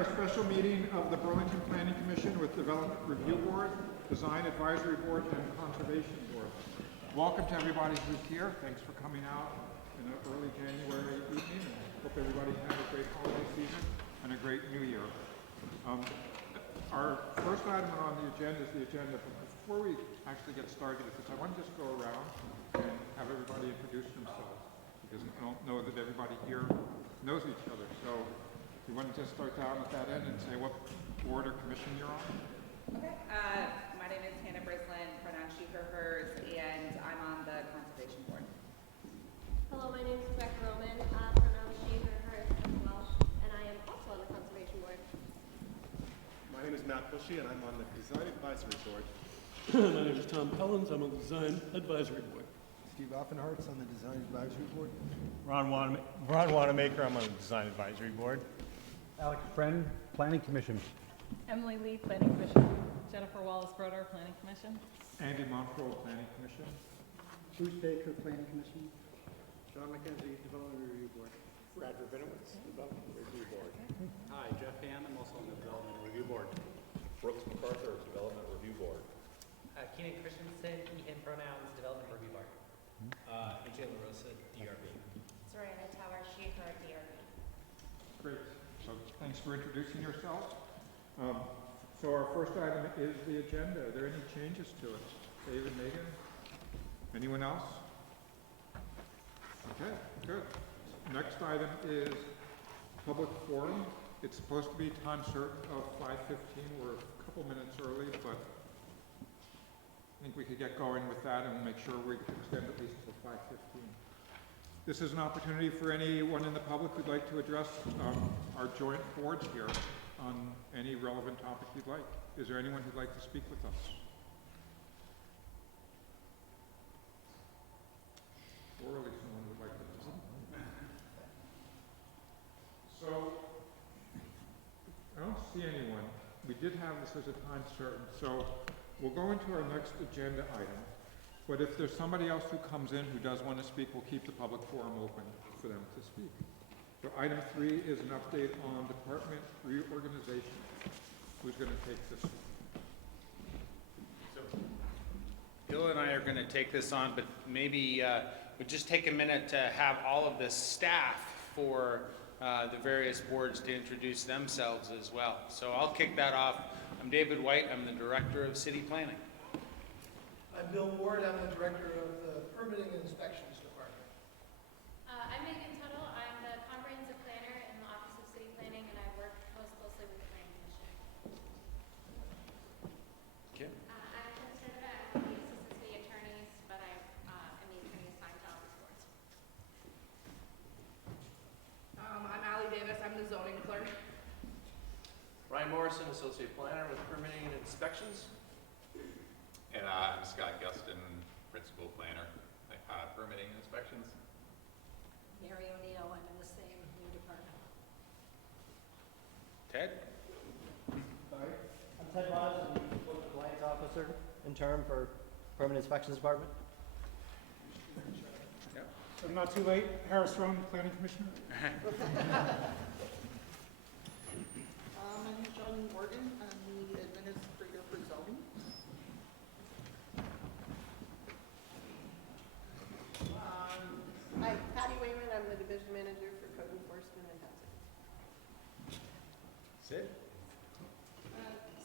our special meeting of the Burlington Planning Commission with Development Review Board, Design Advisory Board, and Conservation Board. Welcome to everybody who's here. Thanks for coming out in an early January evening. And I hope everybody had a great holiday season and a great new year. Our first item on the agenda is the agenda. But before we actually get started with this, I want to just go around and have everybody introduce themselves, because I don't know that everybody here knows each other. So we want to just start down at that end and say what board or commission you're on. Okay. My name is Hannah Brislin, pronouns she, her, hers, and I'm on the Conservation Board. Hello, my name is Rebecca Roman, pronouns she, her, hers as well, and I am also on the Conservation Board. My name is Matt Bushy, and I'm on the Design Advisory Board. My name is Tom Pellins. I'm on the Design Advisory Board. Steve Offenhart's on the Design Advisory Board. Ron Wanamaker, I'm on the Design Advisory Board. Alex Friend, Planning Commission. Emily Lee, Planning Commission. Jennifer Wallace-Brodeur, Planning Commission. Andy Montrose, Planning Commission. Bruce Baker, Planning Commission. Sean McKenzie, Development Review Board. Brad Rabinowitz, Development Review Board. Hi, Jeff Hand. I'm also on the Development Review Board. Brooks MacArthur, Development Review Board. Keenan Christensen, he, him pronouns, Development Review Board. AJ LaRosa, DRB. Soraya Tower, she, her, DRB. Great. So thanks for introducing yourself. So our first item is the agenda. Are there any changes to it? David, Megan? Anyone else? Okay, good. Next item is public forum. It's supposed to be time certain of 5:15. We're a couple minutes early, but I think we could get going with that and make sure we extend at least till 5:15. This is an opportunity for anyone in the public who'd like to address our joint boards here on any relevant topic you'd like. Is there anyone who'd like to speak with us? Or at least someone would like to listen. So, I don't see anyone. We did have this as a time certain, so we'll go into our next agenda item. But if there's somebody else who comes in who does want to speak, we'll keep the public forum open for them to speak. So item 3 is an update on department reorganization. Who's going to take this one? So, Bill and I are going to take this on, but maybe we'll just take a minute to have all of the staff for the various boards to introduce themselves as well. So I'll kick that off. I'm David White. I'm the Director of City Planning. I'm Bill Ward. I'm the Director of the Permitting and Inspections Department. I'm Megan Tuttle. I'm the Comprehensive Planner in the Office of City Planning, and I work most closely with the Planning Commission. Okay. I'm Kristen Cerda. I'm the Assistant City Attorneys, but I am the attorney assigned to all these boards. I'm Allie Davis. I'm the zoning clerk. Ryan Morrison, Associate Planner with Permitting and Inspections. And I'm Scott Guston, Principal Planner, Permitting and Inspections. Mary O'Neill, I'm in the same new department. Ted? Hi, I'm Ted Miles. I'm the Public Compliance Officer, interim for Permanent Inspections Department. Yep. I'm not too late. Harris Roan, Planning Commissioner. My name is John Morgan. I'm the Administrator for Zoning. I'm Patty Wayman. I'm the Division Manager for Code Enforcement and Housing. Sid?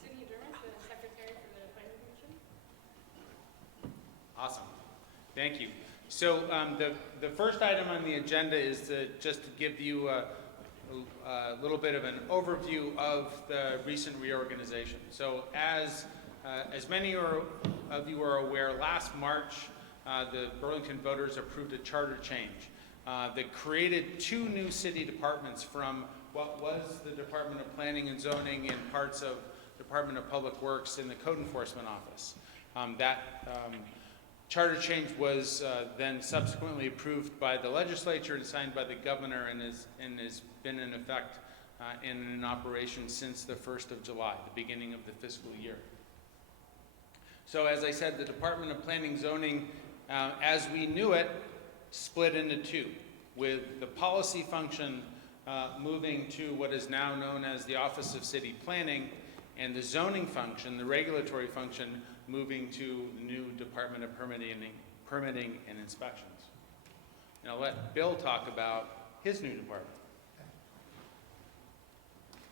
Sydney Dermott, the Secretary for the Planning Commission. Awesome. Thank you. So the first item on the agenda is just to give you a little bit of an overview of the recent reorganization. So as many of you are aware, last March, the Burlington voters approved a charter change that created 2 new city departments from what was the Department of Planning and Zoning and parts of Department of Public Works in the Code Enforcement Office. Charter change was then subsequently approved by the legislature and signed by the governor and has been in effect in operation since the 1st of July, the beginning of the fiscal year. So as I said, the Department of Planning and Zoning, as we knew it, split into 2, with the policy function moving to what is now known as the Office of City Planning, and the zoning function, the regulatory function, moving to the new Department of Permitting and Inspections. And I'll let Bill talk about his new department.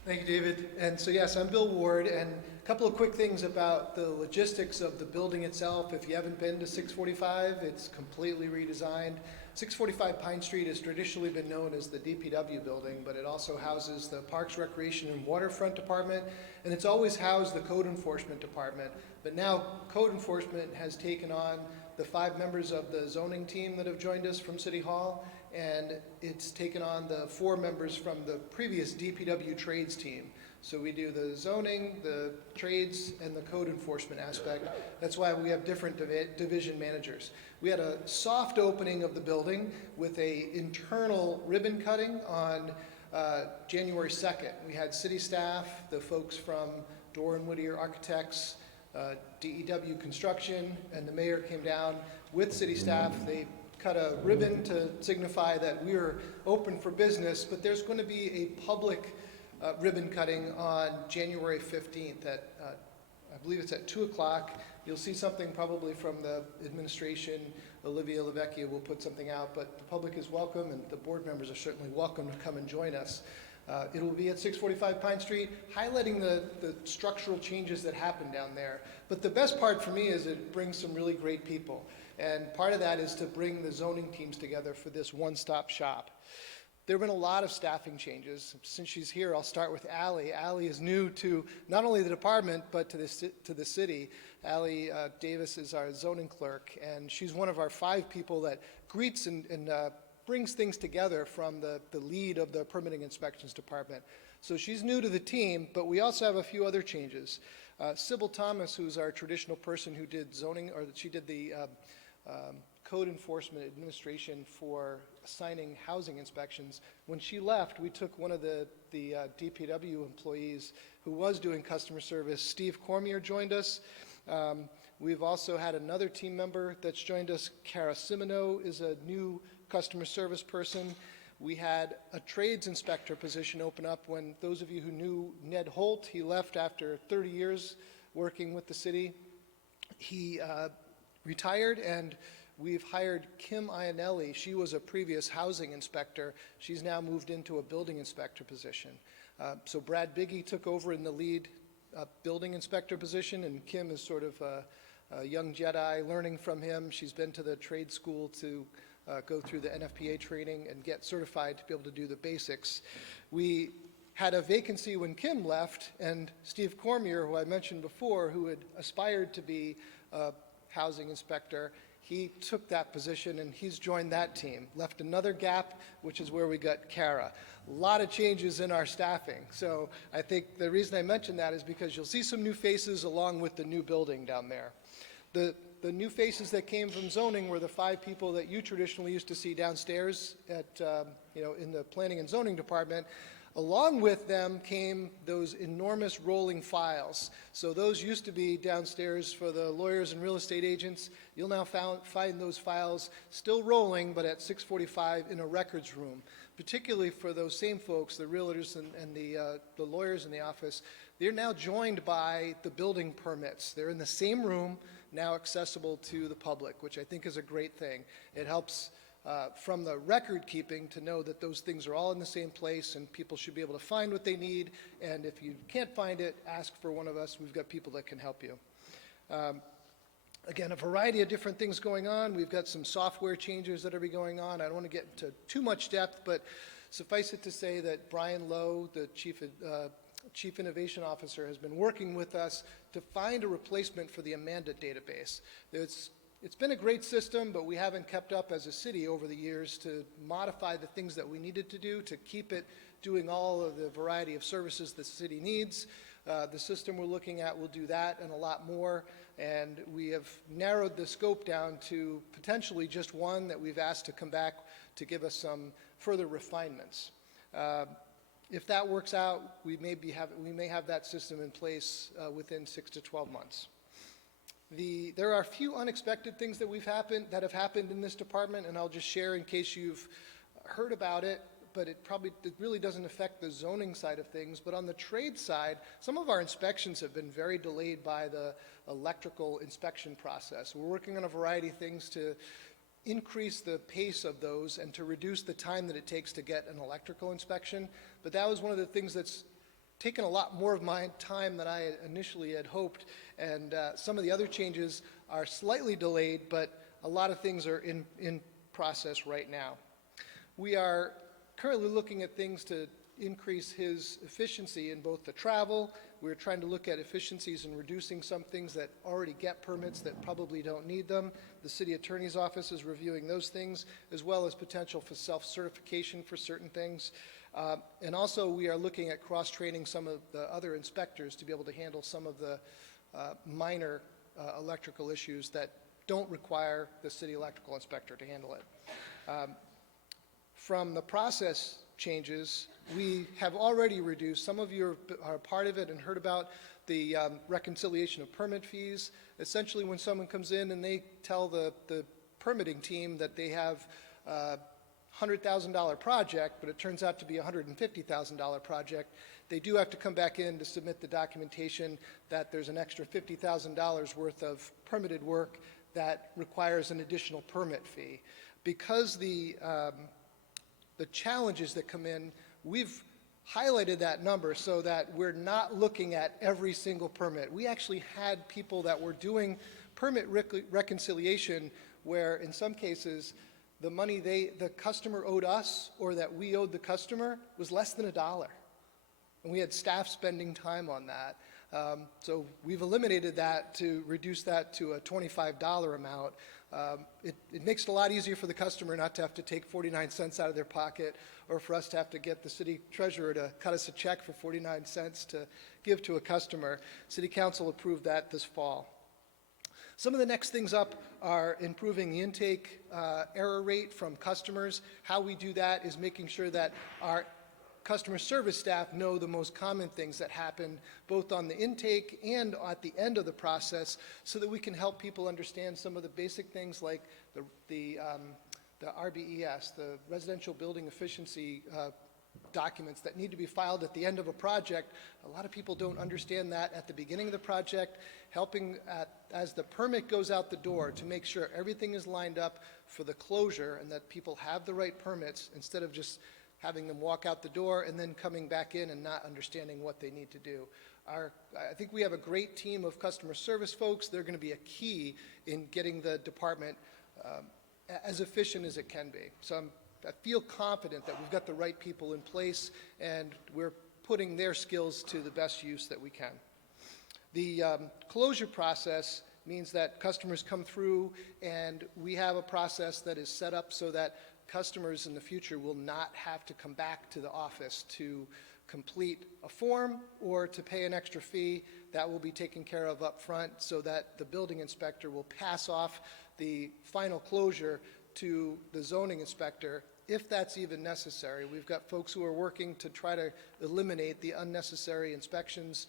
Thank you, David. And so, yes, I'm Bill Ward, and a couple of quick things about the logistics of the building itself. If you haven't been to 645, it's completely redesigned. 645 Pine Street has traditionally been known as the DPW building, but it also houses the Parks, Recreation, and Waterfront Department, and it's always housed the Code Enforcement Department. But now Code Enforcement has taken on the 5 members of the zoning team that have joined us from City Hall, and it's taken on the 4 members from the previous DPW trades team. So we do the zoning, the trades, and the code enforcement aspect. That's why we have different division managers. We had a soft opening of the building with a internal ribbon cutting on January 2nd. We had city staff, the folks from Dorr and Whittier Architects, DEW Construction, and the mayor came down with city staff. They cut a ribbon to signify that we are open for business, but there's going to be a public ribbon cutting on January 15th at, I believe it's at 2 o'clock. You'll see something probably from the administration. Olivia Lavecchia will put something out, but the public is welcome, and the board members are certainly welcome to come and join us. It will be at 645 Pine Street, highlighting the structural changes that happen down there. But the best part for me is it brings some really great people. And part of that is to bring the zoning teams together for this one-stop shop. There have been a lot of staffing changes. Since she's here, I'll start with Allie. Allie is new to not only the department, but to the city. Allie Davis is our zoning clerk, and she's one of our 5 people that greets and brings things together from the lead of the Permitting Inspections Department. So she's new to the team, but we also have a few other changes. Sybil Thomas, who's our traditional person who did zoning, or she did the code enforcement administration for assigning housing inspections. When she left, we took one of the DPW employees who was doing customer service. Steve Cormier joined us. We've also had another team member that's joined us. Cara Simino is a new customer service person. We had a trades inspector position open up when those of you who knew Ned Holt, he left after 30 years working with the city. He retired, and we've hired Kim Ionelli. She was a previous housing inspector. She's now moved into a building inspector position. So Brad Biggie took over in the lead building inspector position, and Kim is sort of a young Jedi learning from him. She's been to the trade school to go through the NFPA training and get certified to be able to do the basics. We had a vacancy when Kim left, and Steve Cormier, who I mentioned before, who had aspired to be a housing inspector, he took that position and he's joined that team. Left another gap, which is where we got Cara. A lot of changes in our staffing. So I think the reason I mention that is because you'll see some new faces along with the new building down there. The new faces that came from zoning were the 5 people that you traditionally used to see downstairs at, in the planning and zoning department. Along with them came those enormous rolling files. So those used to be downstairs for the lawyers and real estate agents. You'll now find those files still rolling, but at 645 in a records room. Particularly for those same folks, the realtors and the lawyers in the office, they're now joined by the building permits. They're in the same room, now accessible to the public, which I think is a great thing. It helps from the record keeping to know that those things are all in the same place and people should be able to find what they need. And if you can't find it, ask for one of us. We've got people that can help you. Again, a variety of different things going on. We've got some software changes that are going on. I don't want to get into too much depth, but suffice it to say that Brian Lowe, the Chief Innovation Officer, has been working with us to find a replacement for the Amanda database. It's been a great system, but we haven't kept up as a city over the years to modify the things that we needed to do to keep it doing all of the variety of services the city needs. The system we're looking at will do that and a lot more, and we have narrowed the scope down to potentially just one that we've asked to come back to give us some further refinements. If that works out, we may have that system in place within 6 to 12 months. There are a few unexpected things that have happened in this department, and I'll just share in case you've heard about it. but it really doesn't affect the zoning side of things. But on the trade side, some of our inspections have been very delayed by the electrical inspection process. We're working on a variety of things to increase the pace of those and to reduce the time that it takes to get an electrical inspection. But that was one of the things that's taken a lot more of my time than I initially had hoped. And some of the other changes are slightly delayed, but a lot of things are in process right now. We are currently looking at things to increase his efficiency in both the travel. We're trying to look at efficiencies in reducing some things that already get permits that probably don't need them. The city attorney's office is reviewing those things, as well as potential for self-certification for certain things. And also we are looking at cross-training some of the other inspectors to be able to handle some of the minor electrical issues that don't require the city electrical inspector to handle it. From the process changes, we have already reduced, some of you are part of it and heard about the reconciliation of permit fees. Essentially, when someone comes in and they tell the permitting team that they have a $100,000 project, but it turns out to be a $150,000 project, they do have to come back in to submit the documentation that there's an extra $50,000 worth of permitted work that requires an additional permit fee. Because the challenges that come in, we've highlighted that number so that we're not looking at every single permit. We actually had people that were doing permit reconciliation where in some cases the money the customer owed us or that we owed the customer was less than $1. And we had staff spending time on that. So we've eliminated that to reduce that to a $25 amount. It makes it a lot easier for the customer not to have to take 49 cents out of their pocket or for us to have to get the city treasurer to cut us a check for 49 cents to give to a customer. City Council approved that this fall. Some of the next things up are improving the intake error rate from customers. How we do that is making sure that our customer service staff know the most common things that happen both on the intake and at the end of the process so that we can help people understand some of the basic things like the RBES, the Residential Building Efficiency documents that need to be filed at the end of a project. A lot of people don't understand that at the beginning of the project, helping as the permit goes out the door to make sure everything is lined up for the closure and that people have the right permits instead of just having them walk out the door and then coming back in and not understanding what they need to do. I think we have a great team of customer service folks. They're going to be a key in getting the department as efficient as it can be. So I feel confident that we've got the right people in place and we're putting their skills to the best use that we can. The closure process means that customers come through and we have a process that is set up so that customers in the future will not have to come back to the office to complete a form or to pay an extra fee. That will be taken care of up front so that the building inspector will pass off the final closure to the zoning inspector if that's even necessary. We've got folks who are working to try to eliminate the unnecessary inspections.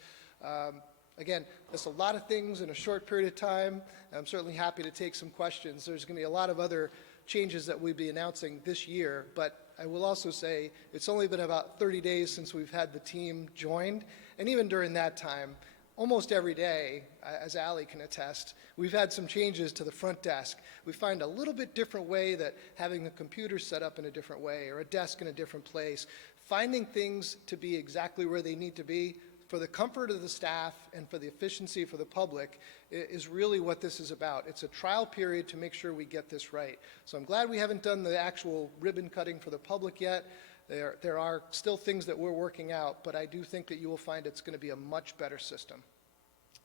Again, that's a lot of things in a short period of time. I'm certainly happy to take some questions. There's going to be a lot of other changes that we'll be announcing this year, but I will also say it's only been about 30 days since we've had the team joined, and even during that time, almost every day, as Allie can attest, we've had some changes to the front desk. We find a little bit different way that having a computer set up in a different way or a desk in a different place, finding things to be exactly where they need to be for the comfort of the staff and for the efficiency for the public is really what this is about. It's a trial period to make sure we get this right. So I'm glad we haven't done the actual ribbon cutting for the public yet. There are still things that we're working out, but I do think that you will find it's going to be a much better system.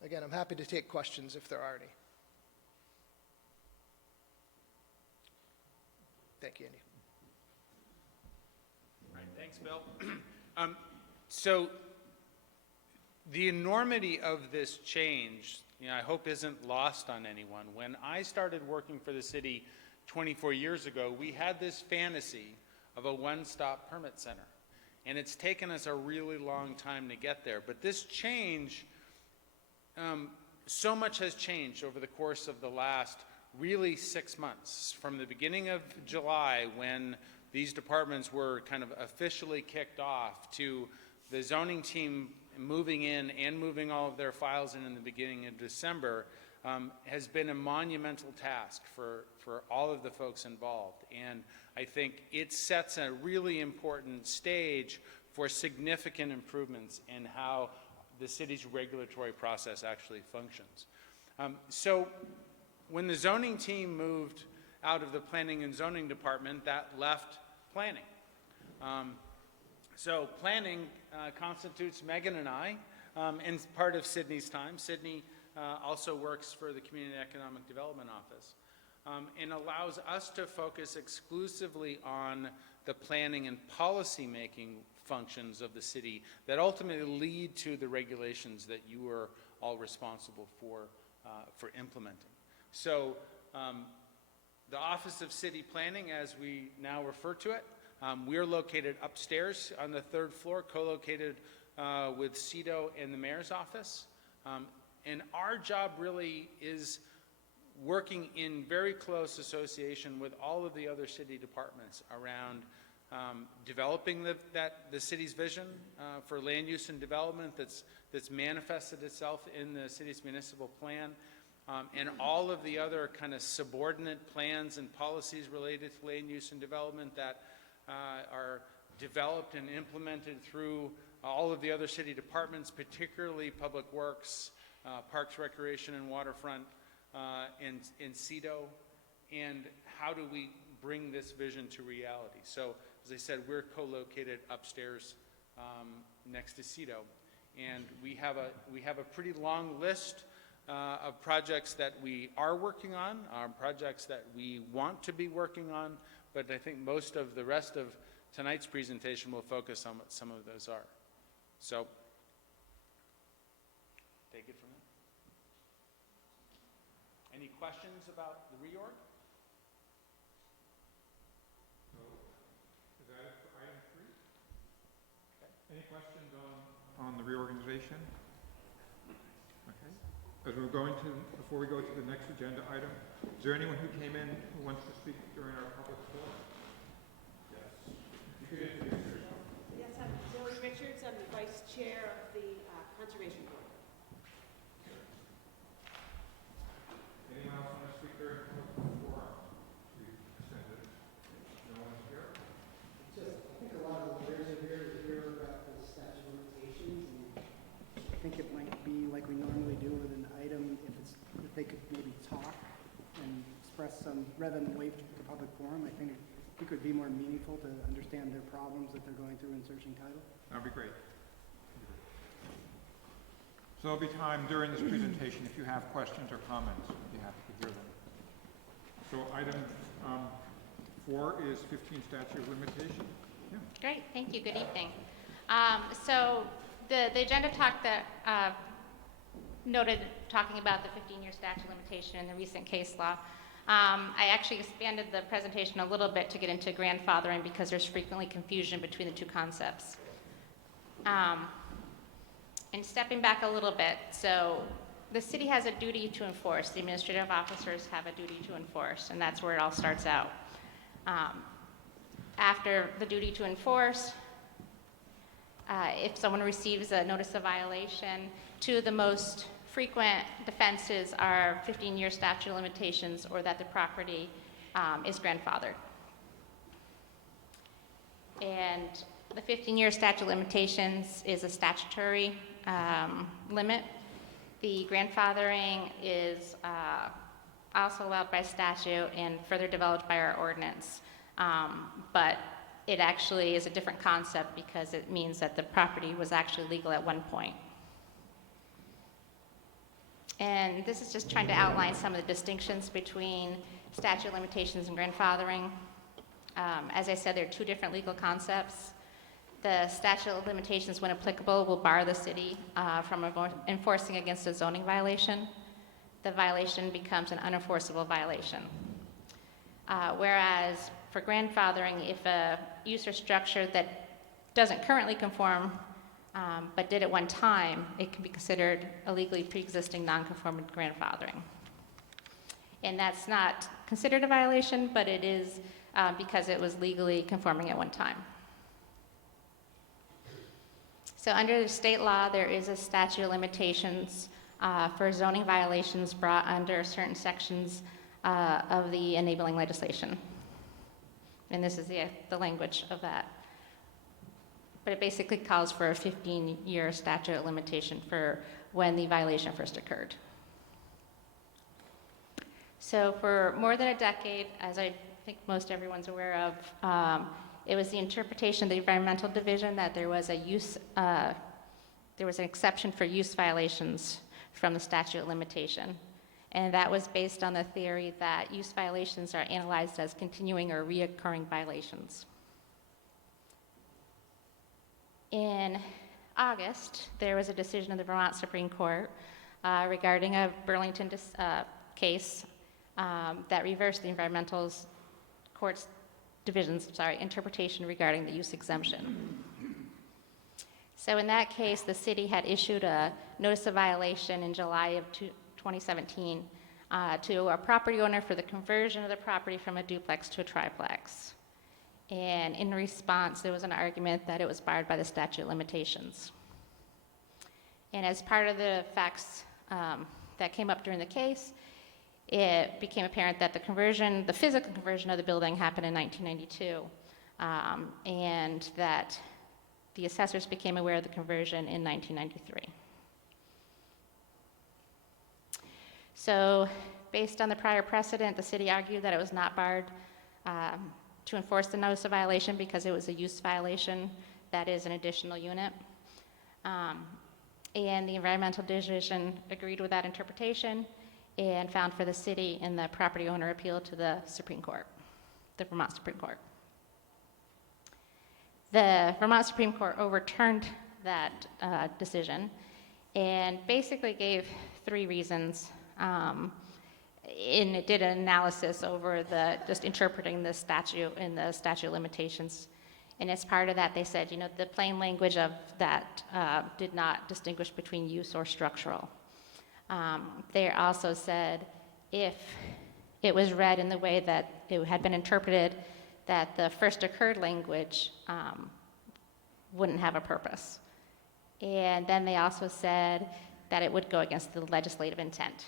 Again, I'm happy to take questions if there are any. Thank you, Andy. All right, thanks, Bill. So the enormity of this change, I hope isn't lost on anyone. When I started working for the city 24 years ago, we had this fantasy of a one-stop permit center. And it's taken us a really long time to get there. But this change, so much has changed over the course of the last really 6 months. From the beginning of July, when these departments were kind of officially kicked off to the zoning team moving in and moving all of their files in the beginning of December, has been a monumental task for all of the folks involved. And I think it sets a really important stage for significant improvements in how the city's regulatory process actually functions. So when the zoning team moved out of the planning and zoning department, that left planning. So planning constitutes Megan and I, and part of Sydney's time. Sydney also works for the Community Economic Development Office, and allows us to focus exclusively on the planning and policy-making functions of the city that ultimately lead to the regulations that you are all responsible for implementing. So the Office of City Planning, as we now refer to it, we're located upstairs on the 3rd floor, co-located with CEDO and the mayor's office. And our job really is working in very close association with all of the other city departments around developing the city's vision for land use and development that's manifested itself in the city's municipal plan, and all of the other kind of subordinate plans and policies related to land use and development that are developed and implemented through all of the other city departments, particularly Public Works, Parks, Recreation, and Waterfront, and CEDO, and how do we bring this vision to reality. So, as I said, we're co-located upstairs next to CEDO, and we have a pretty long list of projects that we are working on, projects that we want to be working on, but I think most of the rest of tonight's presentation will focus on what some of those are. So, take it from there. Any questions about the reorg? So, is that it for item 3? Okay. Any questions on the reorganization? Okay. As we're going to, before we go to the next agenda item, is there anyone who came in who wants to speak during our public forum? Yes. If you could introduce yourself. Yes, I'm Zoe Richards. I'm the vice chair of the Conservation Board. Anyone else want to speak during the public forum? We extended. No one's here? I think a lot of the lawyers are here to hear about the statute of limitations, and I think it might be like we normally do with an item, if they could maybe talk and express some, rather than wait for the public forum. I think it could be more meaningful to understand their problems that they're going through in searching title. That would be great. So there'll be time during this presentation if you have questions or comments. I'd be happy to hear them. So item 4 is 15 statute of limitation. Yeah. Great, thank you, good evening. So the agenda talk that noted talking about the 15-year statute of limitation in the recent case law. I actually expanded the presentation a little bit to get into grandfathering because there's frequently confusion between the two concepts. And stepping back a little bit, so the city has a duty to enforce. The administrative officers have a duty to enforce, and that's where it all starts out. After the duty to enforce, if someone receives a notice of violation, two of the most frequent defenses are 15-year statute of limitations or that the property is grandfathered. And the 15-year statute of limitations is a statutory limit. The grandfathering is also allowed by statute and further developed by our ordinance. But it actually is a different concept because it means that the property was actually legal at one point. And this is just trying to outline some of the distinctions between statute of limitations and grandfathering. As I said, there are two different legal concepts. The statute of limitations, when applicable, will bar the city from enforcing against a zoning violation. The violation becomes an unenforceable violation. Whereas for grandfathering, if a use or structure that doesn't currently conform but did at one time, it can be considered a legally pre-existing non-conforming grandfathering. And that's not considered a violation, but it is because it was legally conforming at one time. So under the state law, there is a statute of limitations for zoning violations brought under certain sections of the enabling legislation. And this is the language of that. But it basically calls for a 15-year statute of limitation for when the violation first occurred. So for more than a decade, as I think most everyone's aware of, it was the interpretation of the Environmental Division that there was an exception for use violations from the statute of limitation. And that was based on the theory that use violations are analyzed as continuing or reoccurring violations. In August, there was a decision of the Vermont Supreme Court regarding a Burlington case that reversed the Environmental Court's interpretation regarding the use exemption. So in that case, the city had issued a notice of violation in July of 2017 to a property owner for the conversion of the property from a duplex to a triplex. And in response, there was an argument that it was barred by the statute of limitations. And as part of the facts that came up during the case, it became apparent that the physical conversion of the building happened in 1992, and that the assessors became aware of the conversion in 1993. So based on the prior precedent, the city argued that it was not barred to enforce the notice of violation because it was a use violation that is an additional unit. And the Environmental Division agreed with that interpretation and found for the city, and the property owner appealed to the Supreme Court, the Vermont Supreme Court. The Vermont Supreme Court overturned that decision and basically gave 3 reasons. And it did an analysis over just interpreting the statute and the statute of limitations. And as part of that, they said, the plain language of that did not distinguish between use or structural. They also said if it was read in the way that it had been interpreted, that the first occurred language wouldn't have a purpose. And then they also said that it would go against the legislative intent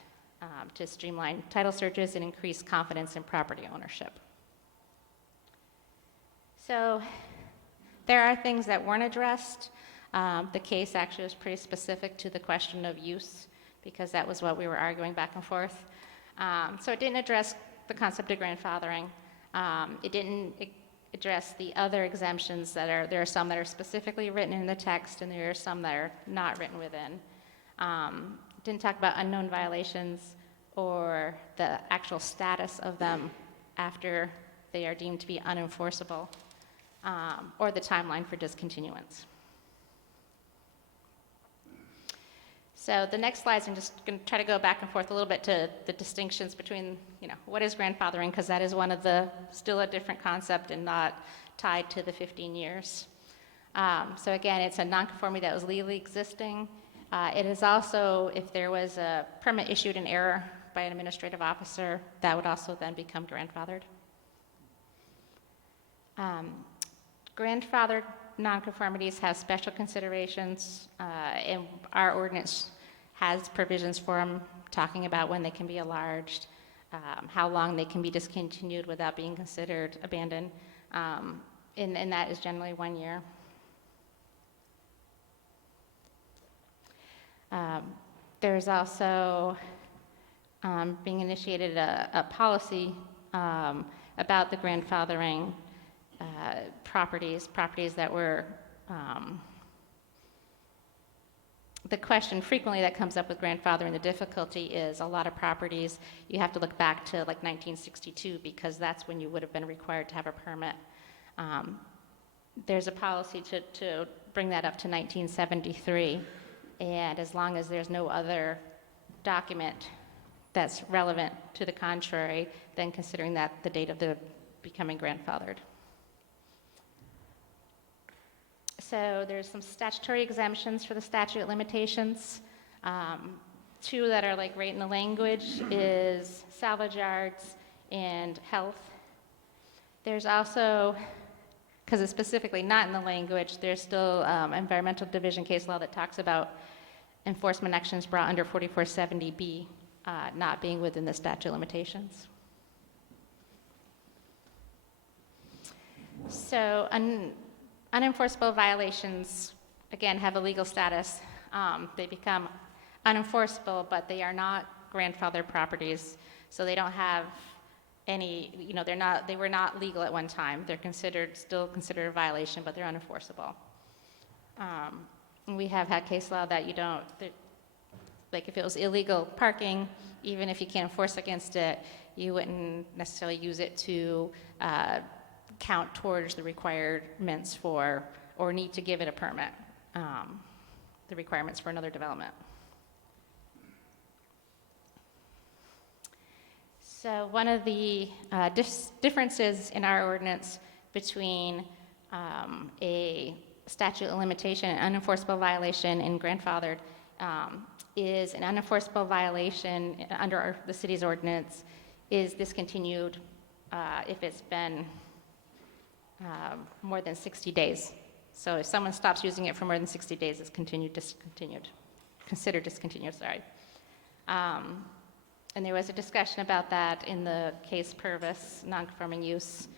to streamline title searches and increase confidence in property ownership. So there are things that weren't addressed. The case actually was pretty specific to the question of use, because that was what we were arguing back and forth. So it didn't address the concept of grandfathering. It didn't address the other exemptions there are some that are specifically written in the text, and there are some that are not written within. It didn't talk about unknown violations or the actual status of them after they are deemed to be unenforceable, or the timeline for discontinuance. So the next slides, I'm just going to try to go back and forth a little bit to the distinctions between, what is grandfathering, because that is still a different concept and not tied to the 15 years. So again, it's a nonconformity that was legally existing. It is also, if there was a permit issued in error by an administrative officer, that would also then become grandfathered. Grandfathered nonconformities have special considerations, and our ordinance has provisions for them talking about when they can be enlarged, how long they can be discontinued without being considered abandoned, and that is generally 1 year. There's also being initiated a policy about the grandfathering properties that were, the question frequently that comes up with grandfathering, the difficulty is a lot of properties, you have to look back to like 1962 because that's when you would have been required to have a permit. There's a policy to bring that up to 1973, and as long as there's no other document that's relevant to the contrary, then considering that the date of the becoming grandfathered. So there's some statutory exemptions for the statute of limitations. 2 that are like right in the language is salvage yards and health. There's also, because it's specifically not in the language, there's still environmental division case law that talks about enforcement actions brought under 4470B not being within the statute of limitations. So unenforceable violations, again, have a legal status. They become unenforceable, but they are not grandfathered properties, so they don't have any, they were not legal at one time. They're still considered a violation, but they're unenforceable. And we have had case law that like if it was illegal parking, even if you can't enforce against it, you wouldn't necessarily use it to count towards the requirements for, or need to give it a permit, the requirements for another development. So one of the differences in our ordinance between a statute of limitation and unenforceable violation and grandfathered is an unenforceable violation under the city's ordinance is discontinued if it's been more than 60 days. So if someone stops using it for more than 60 days, it's considered discontinued, sorry. And there was a discussion about that in the case Purvis, non-conforming use,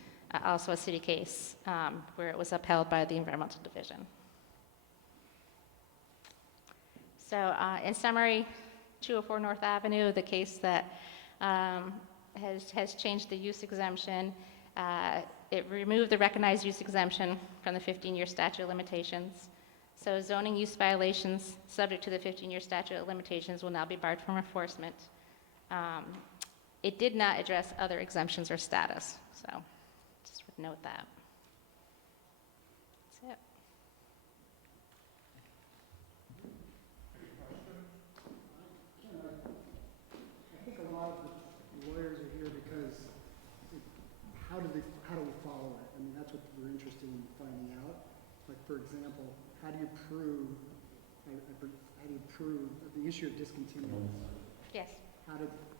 also a city case, where it was upheld by the Environmental Division. So in summary, 204 North Avenue, the case that has changed the use exemption. It removed the recognized use exemption from the 15-year statute of limitations. So zoning use violations subject to the 15-year statute of limitations will now be barred from enforcement. It did not address other exemptions or status, so just would note that. That's it. I think a lot of the lawyers are here because how do we follow it? I mean, that's what we're interested in finding out. Like, for example, how do you prove the issue of discontinuance? Yes.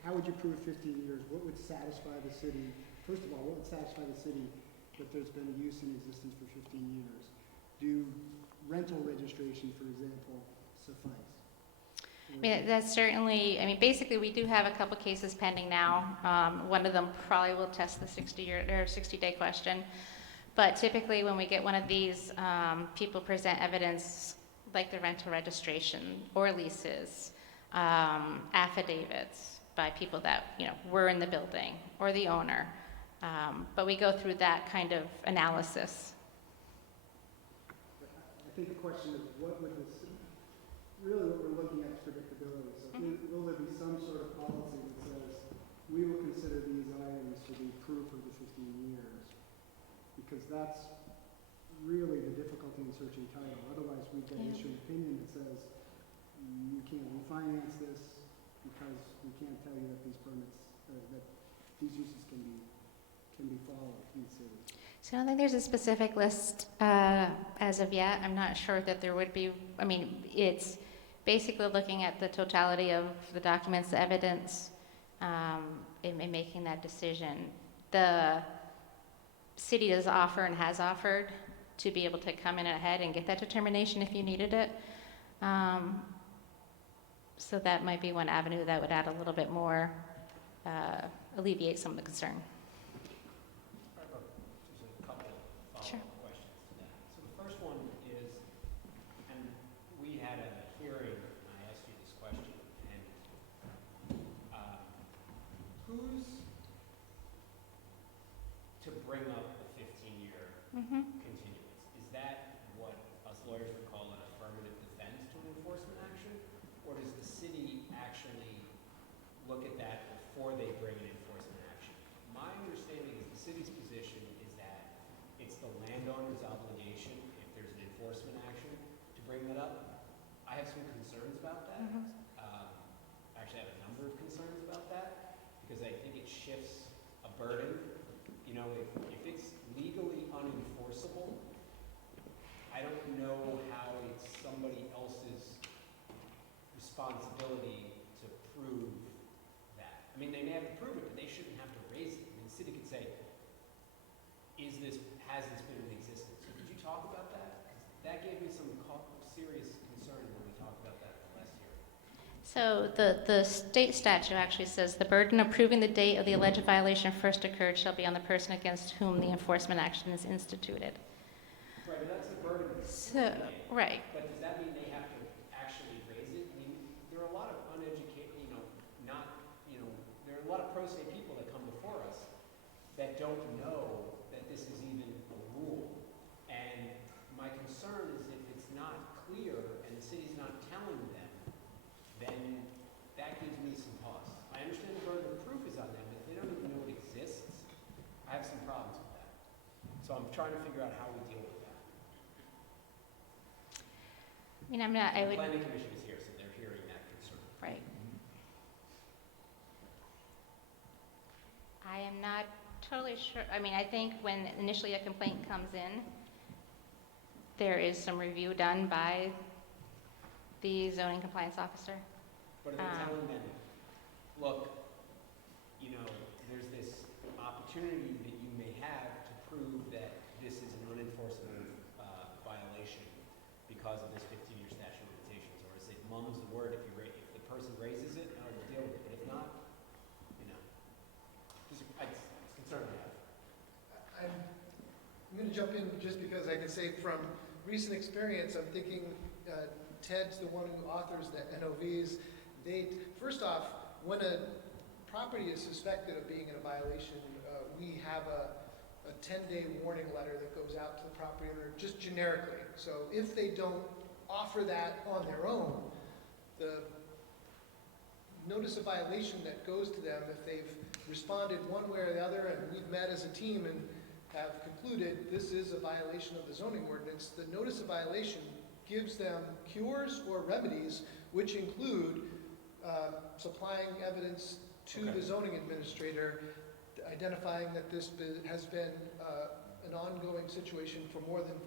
How would you prove 15 years? What would satisfy the city? First of all, what would satisfy the city that there's been a use in existence for 15 years? Do rental registration, for example, suffice? I mean, that's certainly, basically we do have a couple cases pending now. One of them probably will test the 60-day question. But typically when we get one of these, people present evidence like the rental registration or leases, affidavits by people that, were in the building or the owner. But we go through that kind of analysis. I think the question is really what we're looking at is predictability. So will there be some sort of policy that says we will consider these items to be proof of the 15 years? Because that's really the difficulty in searching title. Otherwise, we can issue an opinion that says you can't refinance this because we can't tell you that these permits, that these uses can be followed in the city. So I don't think there's a specific list as of yet. I'm not sure that there would be. It's basically looking at the totality of the documents, the evidence, in making that decision. The city does offer and has offered to be able to come in ahead and get that determination if you needed it. So that might be one avenue that would add a little bit more, alleviate some of the concern. Just a couple follow-up Sure. questions to that. So the first one is, and we had a hearing, and I asked you this question, and who's to bring up the 15-year continuance? Is that what us lawyers would call an affirmative defense to an enforcement action? Or does the city actually look at that before they bring an enforcement action? My understanding is the city's position is that it's the landowner's obligation, if there's an enforcement action, to bring that up. I have some concerns about that. I actually have a number of concerns about that, because I think it shifts a burden. If it's legally unenforceable, I don't know how it's somebody else's responsibility to prove that. They may have to prove it, but they shouldn't have to raise it. The city could say, So the state statute actually says the burden of proving the date of the alleged violation first occurred shall be on the person against whom the enforcement action is instituted. Right, but that's the burden. So, right. But does that mean they have to actually raise it? I mean, there are a lot of uneducated, there are a lot of pro se people that come before us that don't know that this is even a rule. And my concern is if it's not clear and the city's not telling them, then that gives me some pause. I understand the burden of proof is on them, but if they don't even know it exists, I have some problems with that. So I'm trying to figure out how we deal with that. I mean, I The would, planning commission is here, so they're hearing that concern. right. I am not totally sure. I mean, I think when initially a complaint comes in, there is some review done by the zoning compliance officer. But if they're telling them, look, there's this opportunity that you may have to prove that this is an unenforceable violation because of this 15-year statute of limitations, or is it mum's the word if the person raises it, I'll deal with it, but if not, it's a concern I have. I'm going to jump in just because I can say from recent experience, I'm thinking Ted's the one who authors the NOVs. First off, when a property is suspected of being in a violation, we have a 10-day warning letter that goes out to the property owner just generically. So if they don't offer that on their own, the notice of violation that goes to them, if they've responded one way or the other and we've met as a team and have concluded this is a violation of the zoning ordinance, the notice of violation gives them cures or remedies, which include supplying evidence to the zoning administrator, identifying that this has been an ongoing situation for more than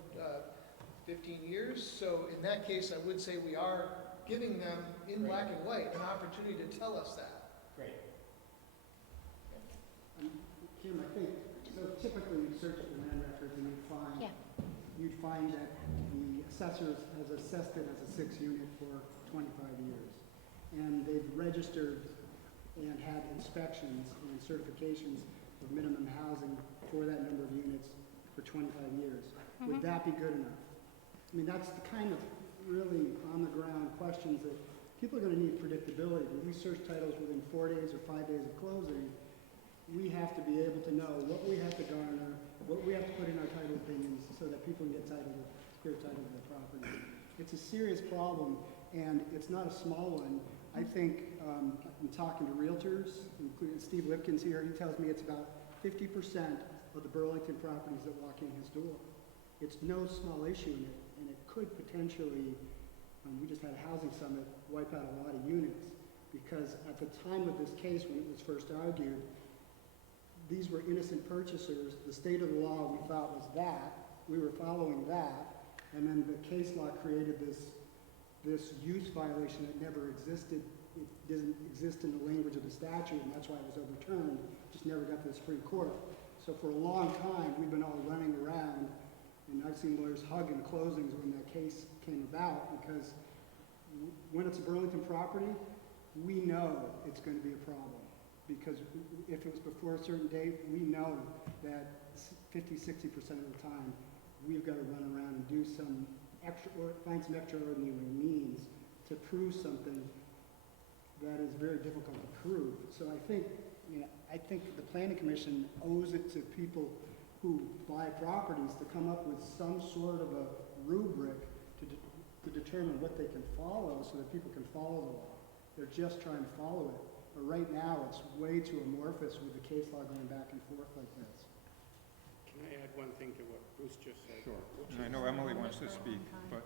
15 years. So in that case, I would say we are giving them, in black and white, an opportunity to tell us that. Great. Jim, I think, so typically you'd search the land records and you'd find that the assessor has assessed it as a 6 unit for 25 years. And they've registered and had inspections and certifications of minimum housing for that number of units for 25 years. Would that be good enough? I mean, that's the kind of really on-the-ground questions that people are going to need predictability. When we search titles within 4 days or 5 days of closing, we have to be able to know what we have to garner, what we have to put in our title opinions so that people can get clear title to their property. It's a serious problem, and it's not a small one. I think, I'm talking to realtors, including Steve Lipkin's here, he tells me it's about 50% of the Burlington properties that walk in his door. It's no small issue, and it could potentially, we just had a housing summit, wipe out a lot of units, because at the time of this case, when it was first argued, these were innocent purchasers. The state of the law we thought was that. We were following that. And then the case law created this use violation that never existed. It didn't exist in the language of the statute, and that's why it was overturned. Just never got to the Supreme Court. So for a long time, we've been all running around, and I've seen lawyers hug in closings when that case came about, because when it's a Burlington property, we know it's going to be a problem. Because if it was before a certain date, we know that 50, 60% of the time, we've got to run around and do some extra, or find some extraordinary means to prove something that is very difficult to prove. So I think the Planning Commission owes it to people who buy properties to come up with some sort of a rubric to determine what they can follow so that people can follow the law. They're just trying to follow it. But right now, it's way too amorphous with the case law going back and forth like this. Can I add one thing to what Bruce just said? Sure. And I know Emily wants to speak, but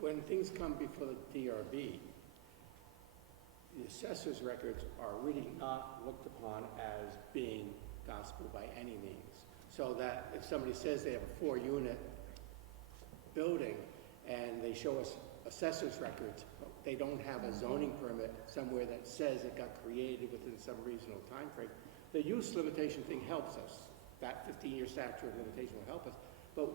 When things come before the DRB, the assessor's records are really not looked upon as being gospel by any means. So that if somebody says they have a 4-unit building and they show us assessor's records, but they don't have a zoning permit somewhere that says it got created within some reasonable time frame, the use limitation thing helps us. That 15-year statute of limitation will help us. But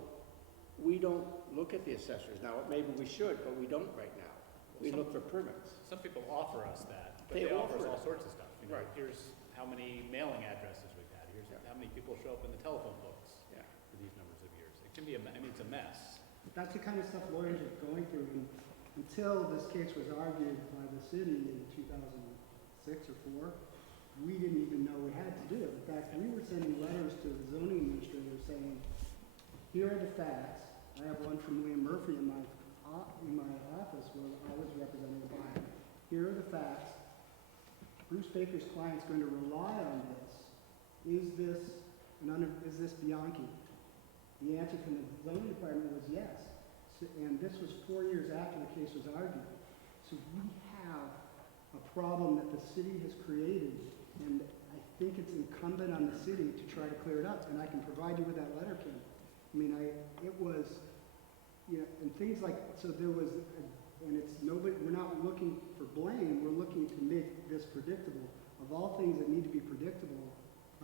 we don't look at the assessors. Now, maybe we should, but we don't right now. we look for permits. Some people offer us that, but They they offer us offer all it. sorts of stuff. You know, Right. here's how many mailing addresses we've had, here's how many people show up in the telephone books Yeah. for these numbers of years. It can be, I mean, it's a mess. That's the kind of stuff lawyers are going through, and until this case was argued by the city in 2006 or 4, we didn't even know we had to do it. In fact, we were sending letters to the zoning administrator saying, here are the facts. I have one from William Murphy in my office where I was representing the buyer. Here are the facts. Bruce Baker's client's going to rely on this. Is this Bianchi? The answer from the zoning department was yes. So, and this was 4 years after the case was argued. So we have a problem that the city has created, and I think it's incumbent on the city to try to clear it up. And I can provide you with that letter, Kim. I mean, it was, you know, and things like, so there was, and it's nobody, we're not looking for blame, we're looking to make this predictable. Of all things that need to be predictable,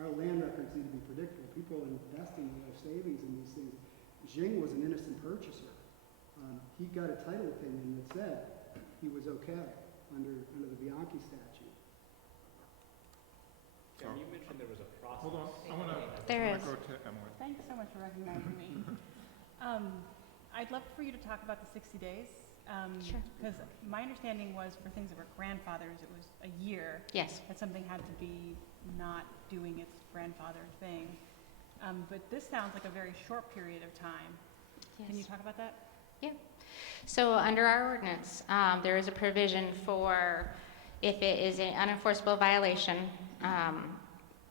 our land records need to be predictable. People are investing their savings in these things. Jing was an innocent purchaser. He got a title opinion that said he was okay under the Bianchi statute. Kim, you mentioned there was a process. Hold on, I want to go to Emily. Thanks so much for recognizing me. I'd love for you to talk about the 60 days. Sure. Because my understanding was for things that were grandfathers, it was a year. Yes. That something had to be not doing its grandfathered thing. But this sounds like a very short period of time. Yes. Can you talk about that? Yeah. So under our ordinance, there is a provision for if it is an unenforceable violation,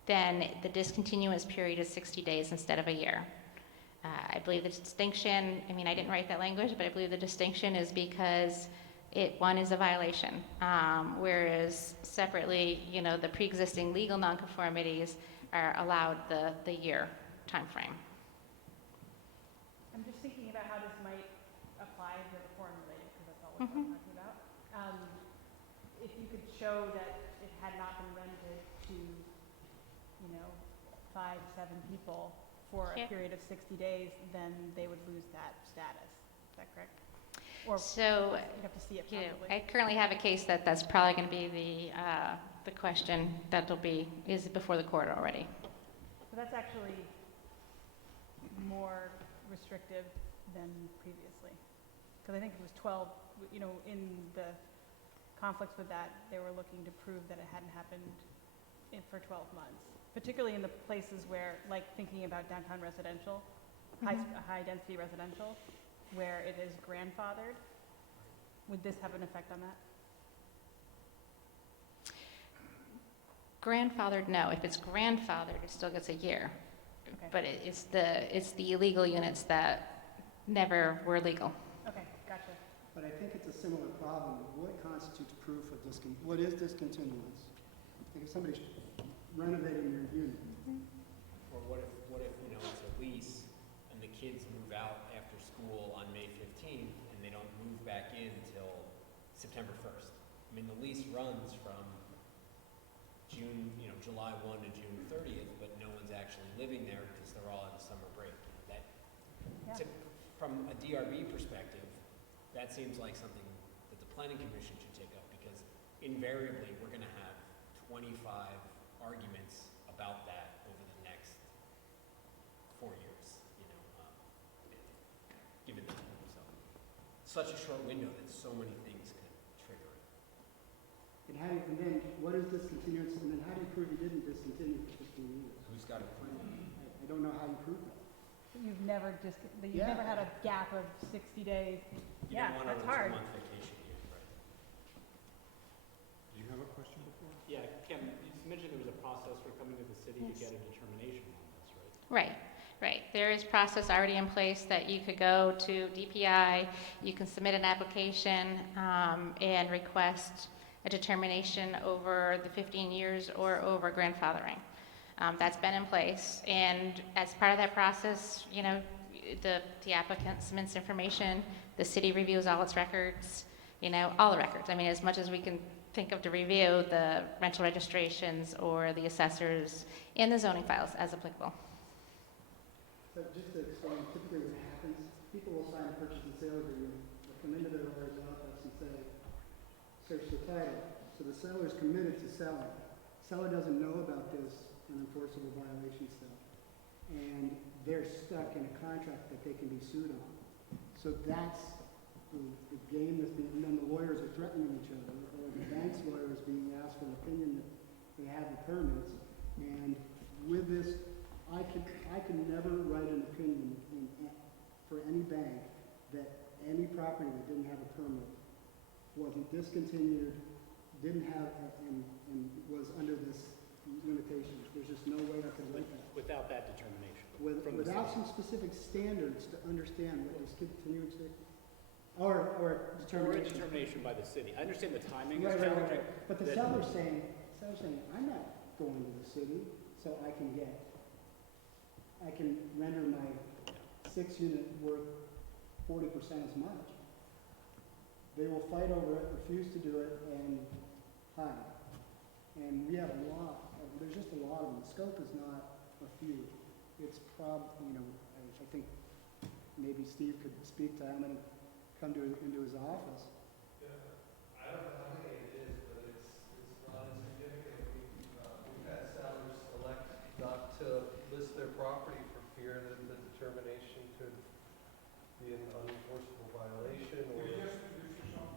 then the discontinuance period is 60 days instead of a year. I believe the distinction, I mean, I didn't write that language, but I believe the distinction is because one is a violation, whereas separately, you know, the pre-existing legal nonconformities are allowed the year time frame. I'm just thinking about how this might apply to the foreign related, because that's all we're talking about. If you could show that it had not been rented to, you know, 5, 7 people for a period of 60 days, then they would lose that status. Is that correct? Or so you'd have to see it you know, probably. I currently have a case that's probably going to be the question is before the court already. So that's actually more restrictive than previously. Because I think it was 12, you know, in the conflicts with that, they were looking to prove that it hadn't happened for 12 months. Particularly in the places where, like thinking about downtown residential, high density residential, where it is grandfathered. Would this have an effect on that? Grandfathered, no. If it's grandfathered, it still gets a year. Okay. But it's the illegal units that never were legal. Okay, gotcha. But I think it's a similar problem. What constitutes proof of what is discontinuance? Like if somebody's renovating their unit. Or what if, you know, it's a lease and the kids move out after school on May 15th and they don't move back in until September 1st? I mean, the lease runs from July 1 to June 30th, but no one's actually living there because they're all on summer break. From a DRB perspective, that seems like something that the Planning Commission should take up, because invariably we're going to have 25 arguments about that over the next 4 years, you know, given that. So, such a short window that so many things could trigger it. And then what is discontinuance? And then how do you prove you didn't discontinue for 15 years? Who's got to prove it? I don't know how you prove that. You've never never had a gap of 60 days. You Yeah, don't want that's a hard. 2-month vacation here, right? Do you have a question before? Yeah, Kim, you mentioned there was a process for coming to the city to get a determination on this, right? Right. There is process already in place that you could go to DPI, you can submit an application and request a determination over the 15 years or over grandfathering. That's been in place, and as part of that process, you know, the applicant submits information, the city reviews all its records, you know, all the records. I mean, as much as we can think of to review the rental registrations or the assessors and the zoning files as applicable. So just to explain, typically what happens, people will sign a purchase and sale agreement, they'll come into their lawyer's office and say, search the title. So the seller's committed to selling. Seller doesn't know about this unenforceable violation stuff. And they're stuck in a contract that they can be sued on. So that's the game that's being, and then the lawyers are threatening each other, or the bank's lawyer is being asked for an opinion that they have the permits. And with this, I can never write an opinion for any bank that any property that didn't have a permit wasn't discontinued, didn't have, and was under this limitation. There's just no way I could write that. Without that determination? Without some specific standards to understand what discontinuity, or determination. Or a determination by the city. I understand the timing is Right. challenging. But the seller's saying, I'm not going to the city, so I can render my 6-unit worth 40% as much. They will fight over it, refuse to do it, and hide. And we have a lot, there's just a lot of them. The scope is not a few. It's I think maybe Steve could speak to how many come into his office. I don't know how many it is, but it's not insignificant. We've had sellers elect not to list their property for fear that the determination could be an unenforceable violation or. Will you just introduce yourself?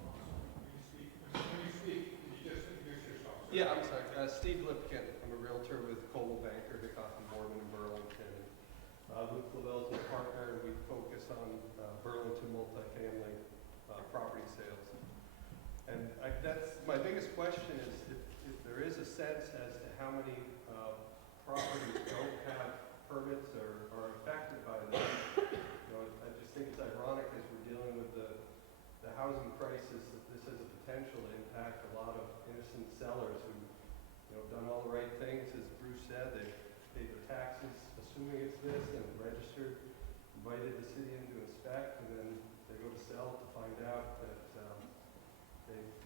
When you speak, will you just introduce yourself? Sir? Yeah, I'm sorry. Steve Lipkin. I'm a realtor with Coldwell Banker, Hickox and Borman in Burlington. Luke Lavelle is a partner, and we focus on Burlington multifamily property sales. And that's my biggest question is if there is a sense as to how many properties don't have permits or are affected by this. I just think it's ironic as we're dealing with the housing crisis that this has a potential to impact a lot of innocent sellers who, done all the right things, as Bruce said. They've paid their taxes, assuming it's this, and registered, invited the city in to inspect, and then they go to sell to find out that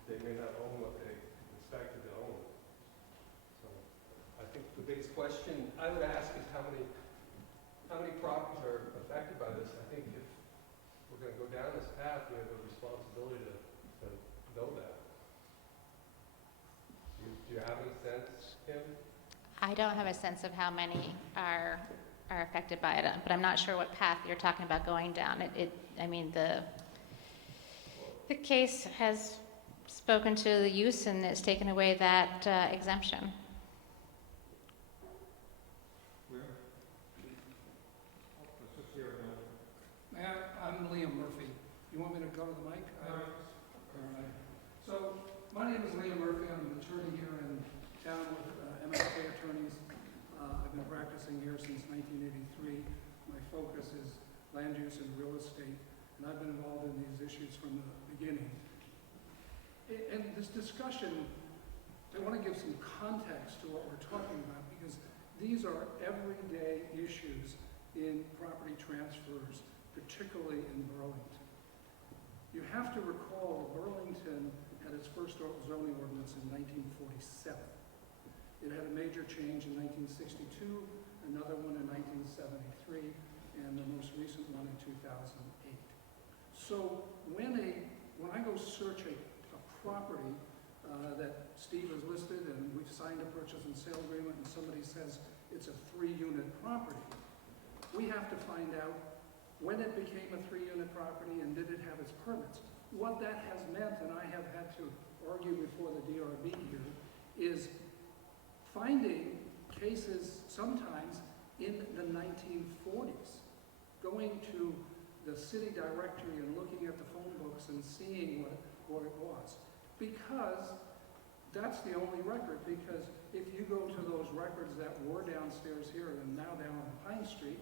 they may not own what they expected to own. So I think the biggest question I would ask is how many properties are affected by this. I think if we're going to go down this path, we have a responsibility to know that. Do you have any sense, Kim? I don't have a sense of how many are affected by it, but I'm not sure what path you're talking about going down. The case has spoken to the use and it's taken away that exemption. I'm Liam Murphy. You want me to go to the mic? All right. So, my name is Liam Murphy. I'm an attorney here in town with MSK attorneys. I've been practicing here since 1983. My focus is land use and real estate, and I've been involved in these issues from the beginning. In this discussion, I want to give some context to what we're talking about, because these are everyday issues in property transfers, particularly in Burlington. You have to recall Burlington had its first zoning ordinance in 1947. It had a major change in 1962, another one in 1973, and the most recent one in 2008. So when I go search a property that Steve has listed and we've signed a purchase and sale agreement and somebody says it's a 3-unit property, we have to find out when it became a 3-unit property and did it have its permits. What that has meant, and I have had to argue before the DRB here, is finding cases sometimes in the 1940s, going to the city directory and looking at the phone books and seeing what it was. Because that's the only record, because if you go to those records that were downstairs here and now down on Pine Street,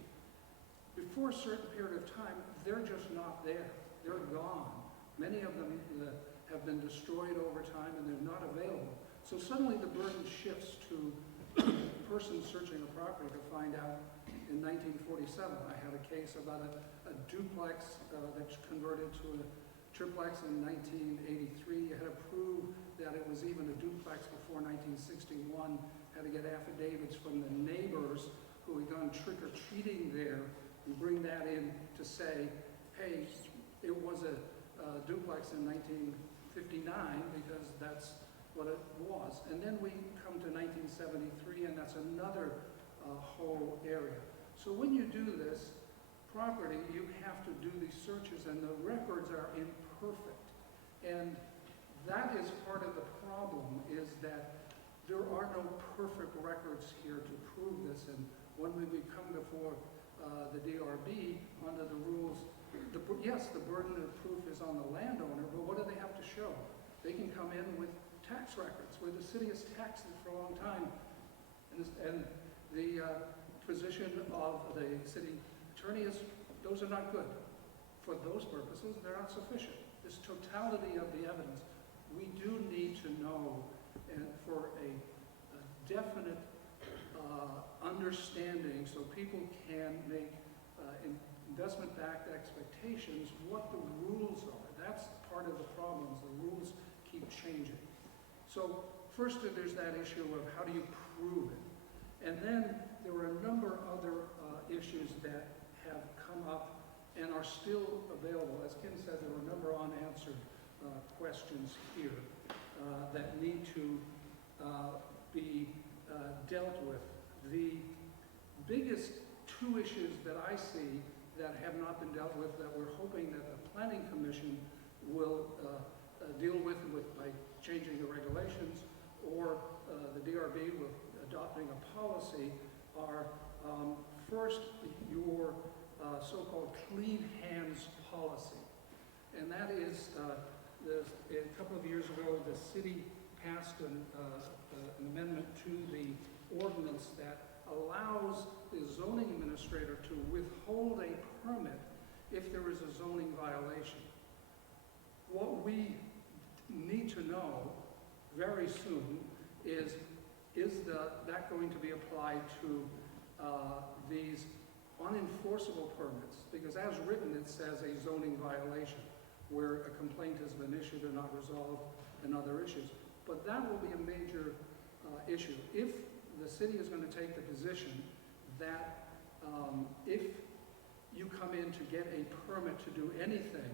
before a certain period of time, they're just not there. They're gone. Many of them have been destroyed over time and they're not available. So suddenly the burden shifts to the person searching a property to find out. In 1947, I had a case about a duplex that's converted to a triplex in 1983. You had to prove that it was even a duplex before 1961. Had to get affidavits from the neighbors who had gone trick-or-treating there and bring that in to say, hey, it was a duplex in 59 because that's what it was. And then we come to 1973 and that's another whole area. So when you do this property, you have to do these searches and the records are imperfect. And that is part of the problem, is that there are no perfect records here to prove this. And when we come before the DRB under the rules, yes, the burden of proof is on the landowner, but what do they have to show? They can come in with tax records where the city has taxed it for a long time. And the position of the city attorney is those are not good. For those purposes, they're not sufficient. This totality of the evidence, we do need to know, and for a definite understanding so people can make investment-backed expectations, what the rules are. That's part of the problems. The rules keep changing. So first there's that issue of how do you prove it? And then there are a number of other issues that have come up and are still available. As Kim said, there are a number of unanswered questions here that need to be dealt with. The biggest two issues that I see that have not been dealt with that we're hoping that the Planning Commission will deal with by changing the regulations or the DRB with adopting a policy are first your so-called clean hands policy. And that is, a couple of years ago, the city passed an amendment to the ordinance that allows the zoning administrator to withhold a permit if there is a zoning violation. What we need to know very soon is that going to be applied to these unenforceable permits? Because as written, it says a zoning violation where a complaint has been issued and not resolved and other issues. But that will be a major issue. If the city is going to take the position that if you come in to get a permit to do anything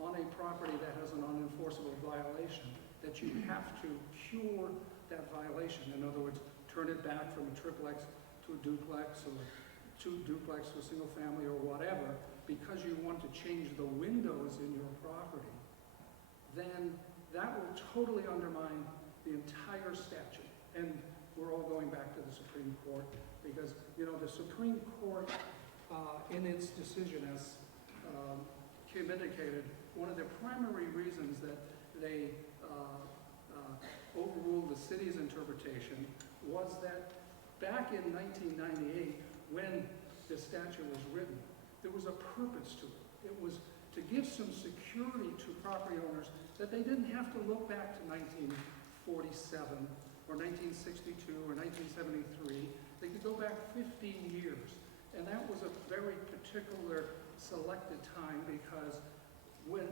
on a property that has an unenforceable violation, that you have to cure that violation. In other words, turn it back from a triplex to a duplex or two duplex to a single family or whatever, because you want to change the windows in your property, then that will totally undermine the entire statute. And we're all going back to the Supreme Court because, you know, the Supreme Court, in its decision, as Kim indicated, one of the primary reasons that they overruled the city's interpretation was that back in 1998, when the statute was written, there was a purpose to it. It was to give some security to property owners that they didn't have to look back to 1947 or 1962 or 1973. They could go back 15 years. And that was a very particular selected time because when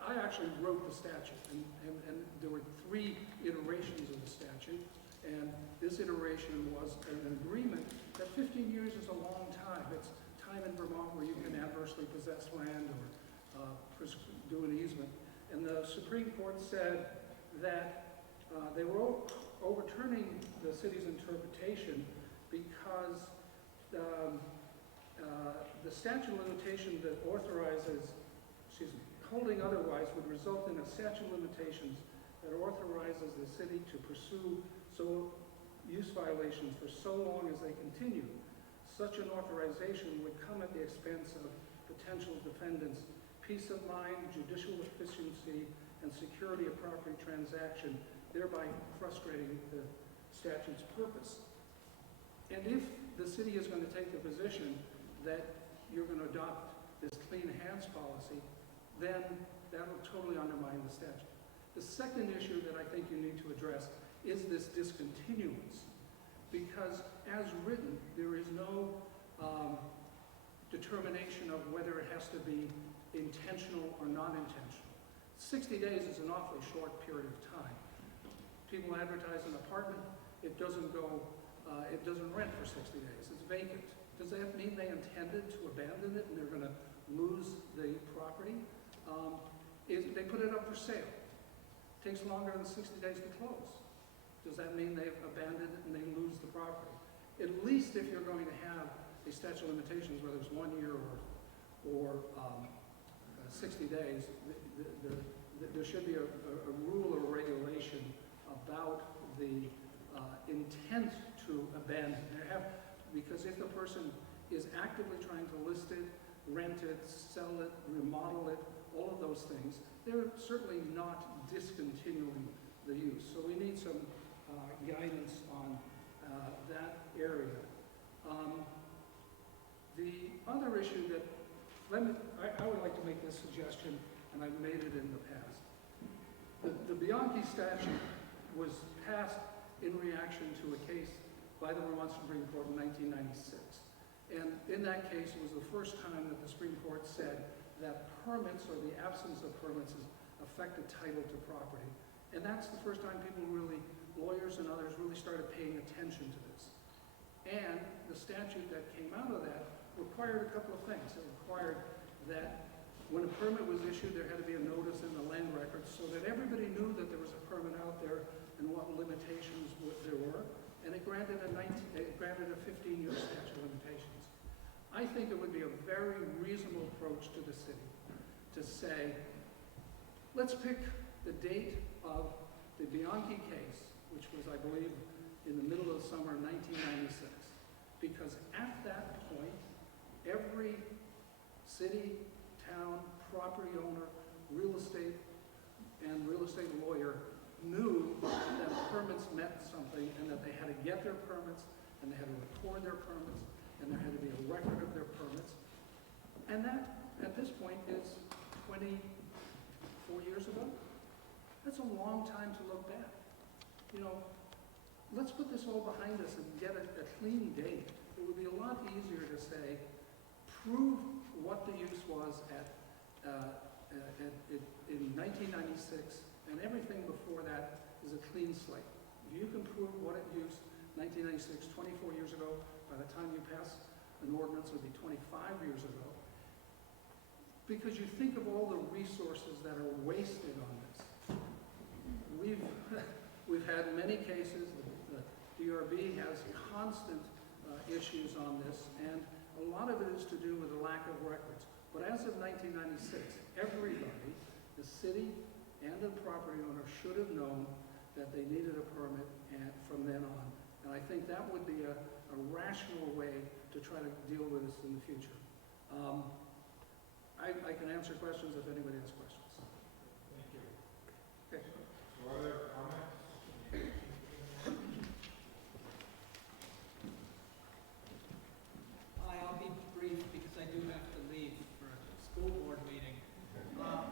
I actually wrote the statute, and there were 3 iterations of the statute, and this iteration was an agreement that 15 years is a long time. It's time in Vermont where you can adversely possess land or do an easement. And the Supreme Court said that they were overturning the city's interpretation because the statute of limitation that authorizes, holding otherwise would result in a statute of limitations that authorizes the city to pursue use violations for so long as they continue. Such an authorization would come at the expense of potential defendants' peace of mind, judicial efficiency, and security of property transaction, thereby frustrating the statute's purpose. And if the city is going to take the position that you're going to adopt this clean hands policy, then that will totally undermine the statute. The second issue that I think you need to address is this discontinuance. Because as written, there is no determination of whether it has to be intentional or non-intentional. 60 days is an awfully short period of time. People advertise an apartment, it doesn't rent for 60 days, it's vacant. Does that mean they intended to abandon it and they're going to lose the property? They put it up for sale. takes longer than 60 days to close. Does that mean they've abandoned it and they lose the property? At least if you're going to have a statute of limitations, whether it's 1 year or 60 days, there should be a rule or regulation about the intent to abandon. Because if the person is actively trying to list it, rent it, sell it, remodel it, all of those things, they're certainly not discontinuing the use. So we need some guidance on that area. The other issue that, I would like to make this suggestion, and I've made it in the past. The Bianchi statute was passed in reaction to a case by the Vermont Supreme Court in 1996. And in that case, it was the first time that the Supreme Court said that permits or the absence of permits affected title to property. And that's the first time people really, lawyers and others, really started paying attention to this. And the statute that came out of that required a couple of things. It required that when a permit was issued, there had to be a notice in the land records so that everybody knew that there was a permit out there and what limitations there were. And it granted a 15-year statute of limitations. I think it would be a very reasonable approach to the city to say, let's pick the date of the Bianchi case, which was, I believe, in the middle of the summer of 1996. Because at that point, every city, town, property owner, real estate lawyer knew that permits meant something and that they had to get their permits and they had to record their permits and there had to be a record of their permits. And that, at this point, is 24 years ago. That's a long time to look back. You know, let's put this all behind us and get a clean date. It would be a lot easier to say, prove what the use was in 1996, and everything before that is a clean slate. If you can prove what it used 1996, 24 years ago, by the time you pass an ordinance, it would be 25 years ago. Because you think of all the resources that are wasted on this. We've had many cases. The DRB has constant issues on this, and a lot of it is to do with the lack of records. But as of 1996, everybody, the city and the property owner, should have known that they needed a permit from then on. And I think that would be a rational way to try to deal with this in the future. I can answer questions if anybody has questions. Thank you. Okay. So are there comments? I'll be brief because I do have to leave for a school board meeting.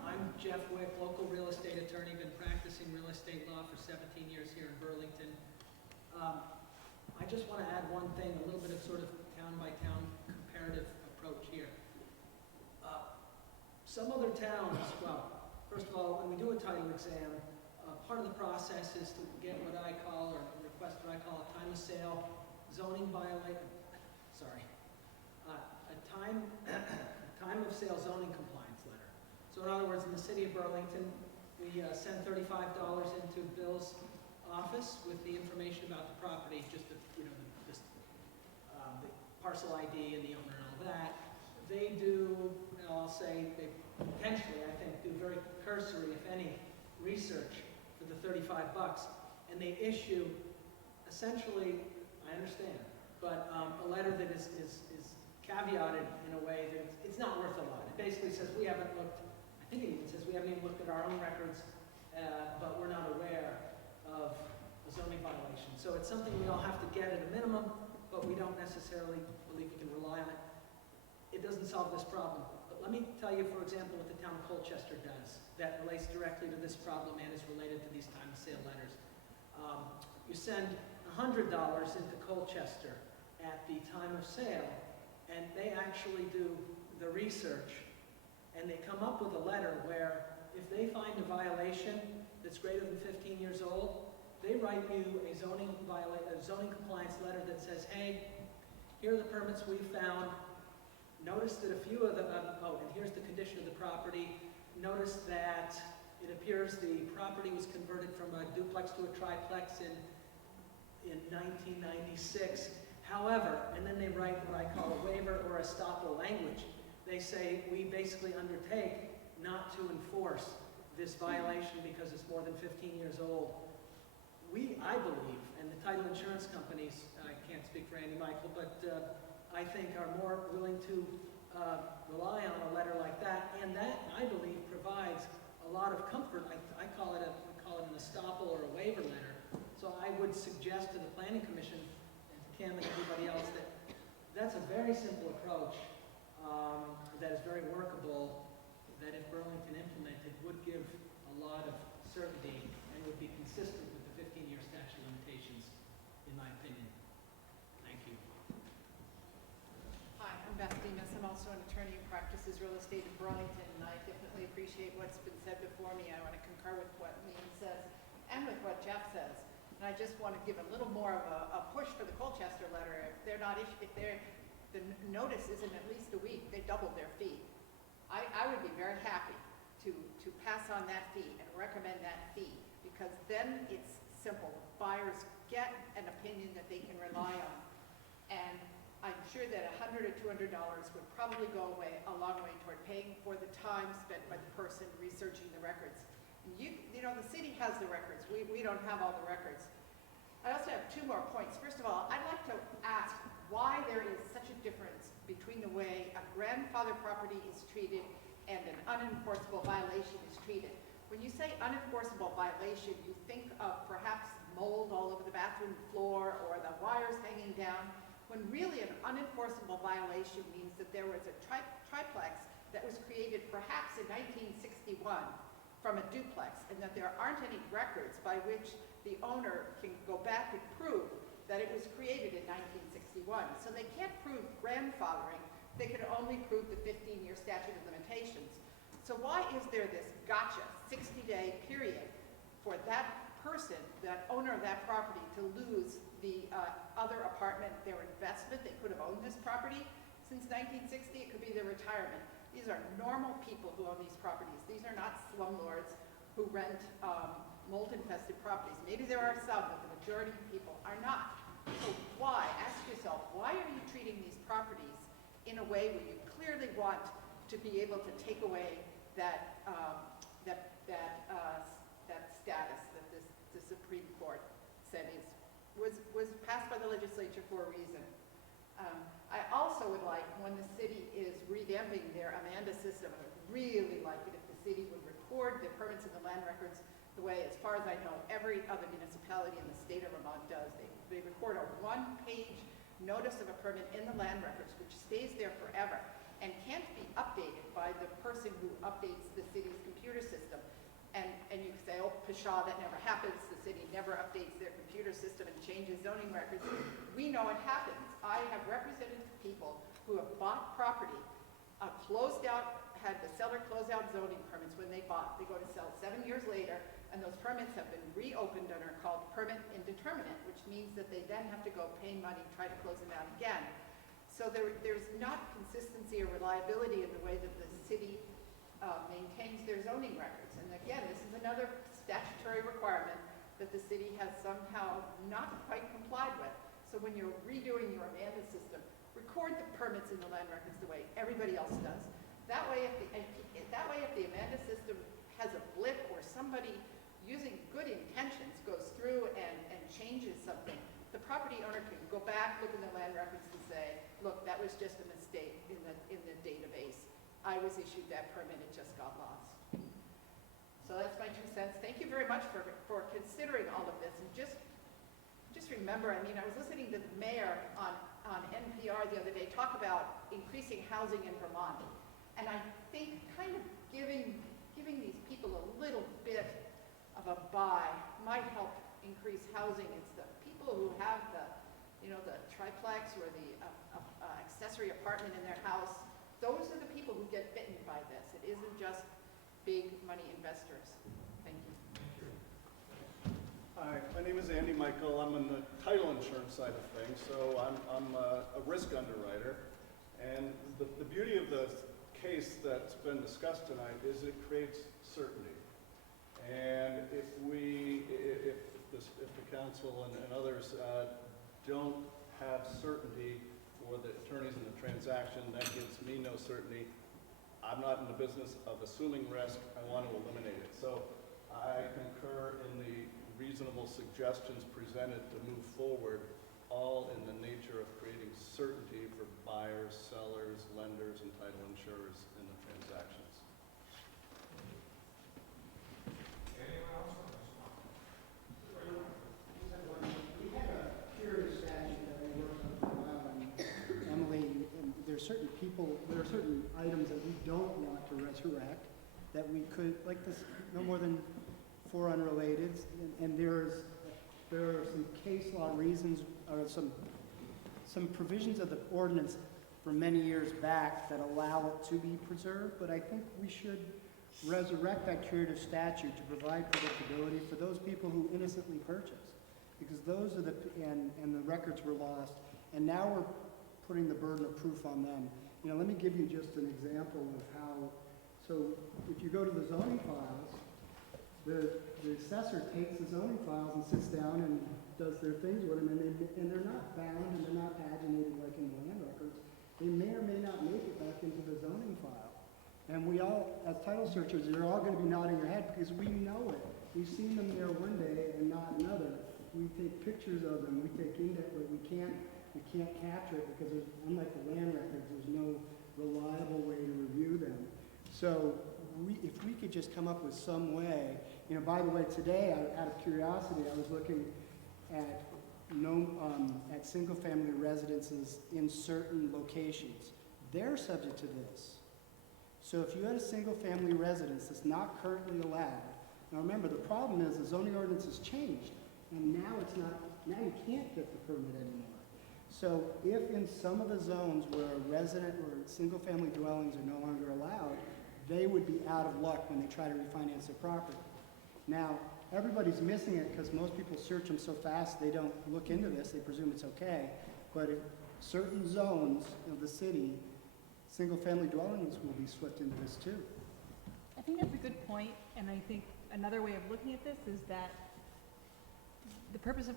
I'm Jeff Wick, local real estate attorney, been practicing real estate law for 17 years here in Burlington. I just want to add one thing, a little bit of sort of town-by-town comparative approach here. Some other towns, well, first of all, when we do a title exam, part of the process is to get what I call, or request what I call a time of sale zoning violation, a time of sale zoning compliance letter. So in other words, in the city of Burlington, we send $35 into Bill's office with the information about the property, just the, the parcel ID and the owner and all that. They do, I'll say, they potentially, I think, do very cursory, if any, research for the $35, and they issue, essentially, I understand, but a letter that is caveated in a way that it's not worth a lot. It basically says we haven't looked, I think it even says we haven't even looked at our own records, but we're not aware of a zoning violation. So it's something we all have to get at a minimum, but we don't necessarily believe we can rely on it. It doesn't solve this problem. But let me tell you, for example, what the town of Colchester does that relates directly to this problem and is related to these time of sale letters. You send $100 into Colchester at the time of sale, and they actually do the research, and they come up with a letter where if they find a violation that's greater than 15 years old, they write you a zoning compliance letter that says, hey, here are the permits we found. Notice that a few of them, and here's the condition of the property. Notice that It appears the property was converted from a duplex to a triplex in 1996. However, and then they write what I call a waiver or estoppel language. They say, we basically undertake not to enforce this violation because it's more than 15 years old. We, I believe, and the title insurance companies, I can't speak for Andy Michael, but I think are more willing to rely on a letter like that, and that, I believe, provides a lot of comfort. I call it we call it an estoppel or a waiver letter. So I would suggest to the Planning Commission and to Kim and everybody else that that's a very simple approach that is very workable, that if Burlington implemented would give a lot of certainty and would be consistent with the 15-year statute of limitations, in my opinion. Thank you. Hi, I'm Beth Demas. I'm also an attorney who practices real estate in Burlington, and I definitely appreciate what's been said before me. I want to concur with what Liam says and with what Jeff says. And I just want to give a little more of a push for the Colchester letter. If they're not the notice isn't at least a week, they doubled their fee. I would be very happy to pass on that fee and recommend that fee, because then it's simple. Buyers get an opinion that they can rely on. And I'm sure that $100 or $200 would probably go a long way toward paying for the time spent by the person researching the records. You know, the city has the records. We don't have all the records. I also have two more points. First of all, I'd like to ask why there is such a difference between the way a grandfather property is treated and an unenforceable violation is treated. When you say unenforceable violation, you think of perhaps mold all over the bathroom floor or the wires hanging down, when really an unenforceable violation means that there was a triplex that was created perhaps in 1961 from a duplex, and that there aren't any records by which the owner can go back and prove that it was created in 1961. So they can't prove grandfathering, they can only prove the 15-year statute of limitations. So why is there this gotcha 60-day period for that person, that owner of that property, to lose the other apartment, their investment? They could have owned this property since 1960, it could be their retirement. These are normal people who own these properties. These are not slumlords who rent mold-infested properties. Maybe there are some, but the majority of people are not. So why? Ask yourself, why are you treating these properties in a way where you clearly want to be able to take away that status that the Supreme Court said was passed by the legislature for a reason? I also would like, when the city is revamping their Amanda system, I would really like it if the city would record the permits in the land records the way, as far as I know, every other municipality in the state of Vermont does. They record a one-page notice of a permit in the land records, which stays there forever and can't be updated by the person who updates the city's computer system. And you say, oh, pshaw, that never happens. The city never updates their computer system and changes zoning records. We know it happens. I have represented people who have bought property, closed out, had the seller close out zoning permits when they bought. They go to sell 7 years later, and those permits have been reopened and are called permit indeterminate, which means that they then have to go pay money, try to close them out again. So there's not consistency or reliability in the way that the city maintains their zoning records. And again, this is another statutory requirement that the city has somehow not quite complied with. So when you're redoing your Amanda system, record the permits in the land records the way everybody else does. That way, if the Amanda system has a blip or somebody using good intentions goes through and changes something, the property owner can go back, look in the land records and say, look, that was just a mistake in the database. I was issued that permit, it just got lost. So that's my 2 cents. Thank you very much for considering all of this. And just remember, I mean, I was listening to the mayor on NPR the other day talk about increasing housing in Vermont. And I think kind of giving these people a little bit of a buy might help increase housing. It's the people who have the triplex or the accessory apartment in their house. Those are the people who get bitten by this. It isn't just big money investors. Thank you. Hi, my name is Andy Michael. I'm on the title insurance side of things, so I'm a risk underwriter. And the beauty of the case that's been discussed tonight is it creates certainty. And if the council and others don't have certainty for the attorneys in the transaction, that gives me no certainty. I'm not in the business of assuming risk. I want to eliminate it. So I concur in the reasonable suggestions presented to move forward, all in the nature of creating certainty for buyers, sellers, lenders, and title insurers in the transactions. Anyone else on this one? We had a curious statute that we worked on for a while, and Emily, there are certain items that we don't want to resurrect, that we could, like this, no more than 4 unrelated, and there are some case law reasons, or some provisions of the ordinance from many years back that allow it to be preserved, but I think we should resurrect that curative statute to provide predictability for those people who innocently purchased, because those are and the records were lost, and now we're putting the burden of proof on them. You know, let me give you just an example of how, so if you go to the zoning files, the assessor takes the zoning files and sits down and does their things with them, and they're not bound and they're not paginated like in the land records. They may or may not make it back into the zoning file. And we all, as title searchers, you're all going to be nodding your head because we know it. We've seen them there one day and not another. We take pictures of them, we take index, but we can't capture it because there's, unlike the land records, there's no reliable way to review them. So if we could just come up with some way, you know, by the way, today, out of curiosity, I was looking at single-family residences in certain locations. They're subject to this. So if you had a single-family residence that's not currently allowed, now remember, the problem is the zoning ordinance has changed, and now you can't get the permit anymore. So if in some of the zones where a resident or single-family dwellings are no longer allowed, they would be out of luck when they try to refinance their property. Now, everybody's missing it because most people search them so fast they don't look into this, they presume it's okay. But in certain zones of the city, single-family dwellings will be swept into this too. I think that's a good point, and I think another way of looking at this is that the purpose of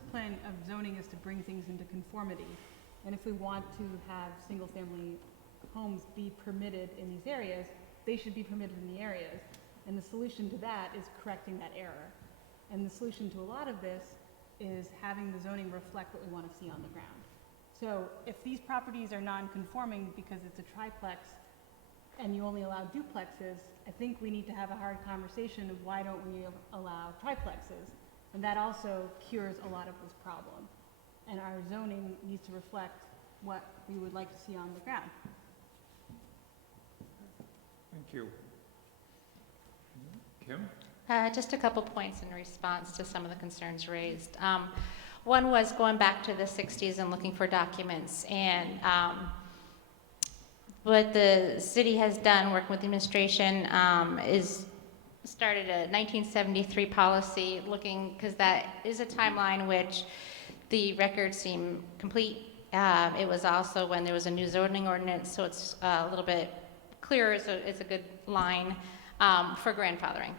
zoning is to bring things into conformity. And if we want to have single-family homes be permitted in these areas, they should be permitted in the areas. And the solution to that is correcting that error. And the solution to a lot of this is having the zoning reflect what we want to see on the ground. So if these properties are non-conforming because it's a triplex and you only allow duplexes, I think we need to have a hard conversation of why don't we allow triplexes. And that also cures a lot of this problem. And our zoning needs to reflect what we would like to see on the ground. Thank you. Kim? Just a couple points in response to some of the concerns raised. One was going back to the 60s and looking for documents. And what the city has done, working with the administration, is started a 1973 policy looking, because that is a timeline which the records seem complete. It was also when there was a new zoning ordinance, so it's a little bit clearer. It's a good line for grandfathering.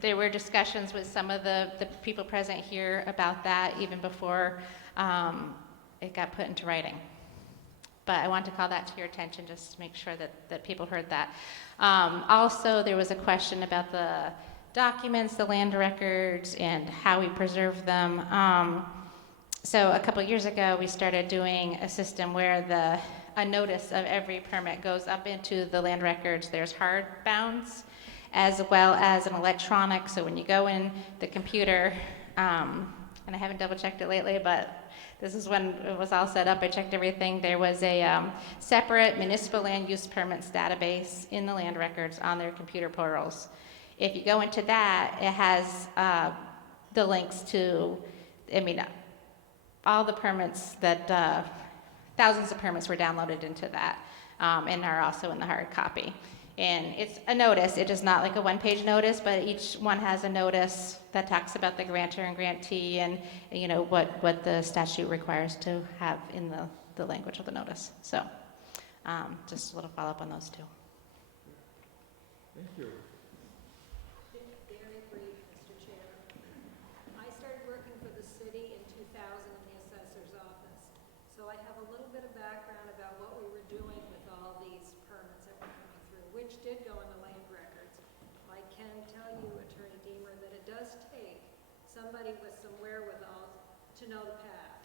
There were discussions with some of the people present here about that even before it got put into writing. But I want to call that to your attention just to make sure that people heard that. Also, there was a question about the documents, the land records, and how we preserve them. So a couple years ago, we started doing a system where a notice of every permit goes up into the land records. There's hard bounds as well as an electronic. So when you go in the computer, and I haven't double checked it lately, but this is when it was all set up. I checked everything. There was a separate municipal land use permits database in the land records on their computer portals. If you go into that, it has the links to, all the permits that, thousands of permits were downloaded into that and are also in the hard copy. And it's a notice. It is not like a one-page notice, but each one has a notice that talks about the grantor and grantee and what the statute requires to have in the language of the notice. So just a little follow-up on those two. Thank you. somebody with some wherewithal to know the path,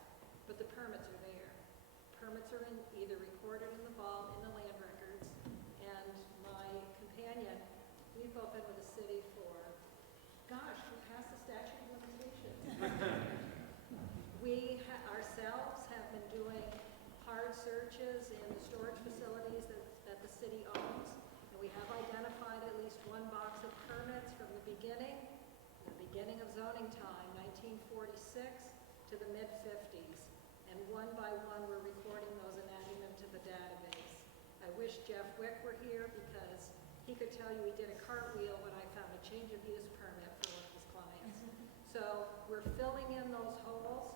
but the permits are there. Permits are either recorded in the vault, in the land records, and my companion, we've both been with the city for, gosh, we're past the statute of limitations. We ourselves have been doing hard searches in the storage facilities that the city owns, and we have identified at least one box of permits from the beginning of zoning time, 1946 to the mid-50s, and one by one we're recording those and adding them to the database. I wish Jeff Wick were here because he could tell you he did a cartwheel when I found a change of use permit for one of his clients. So we're filling in those holes.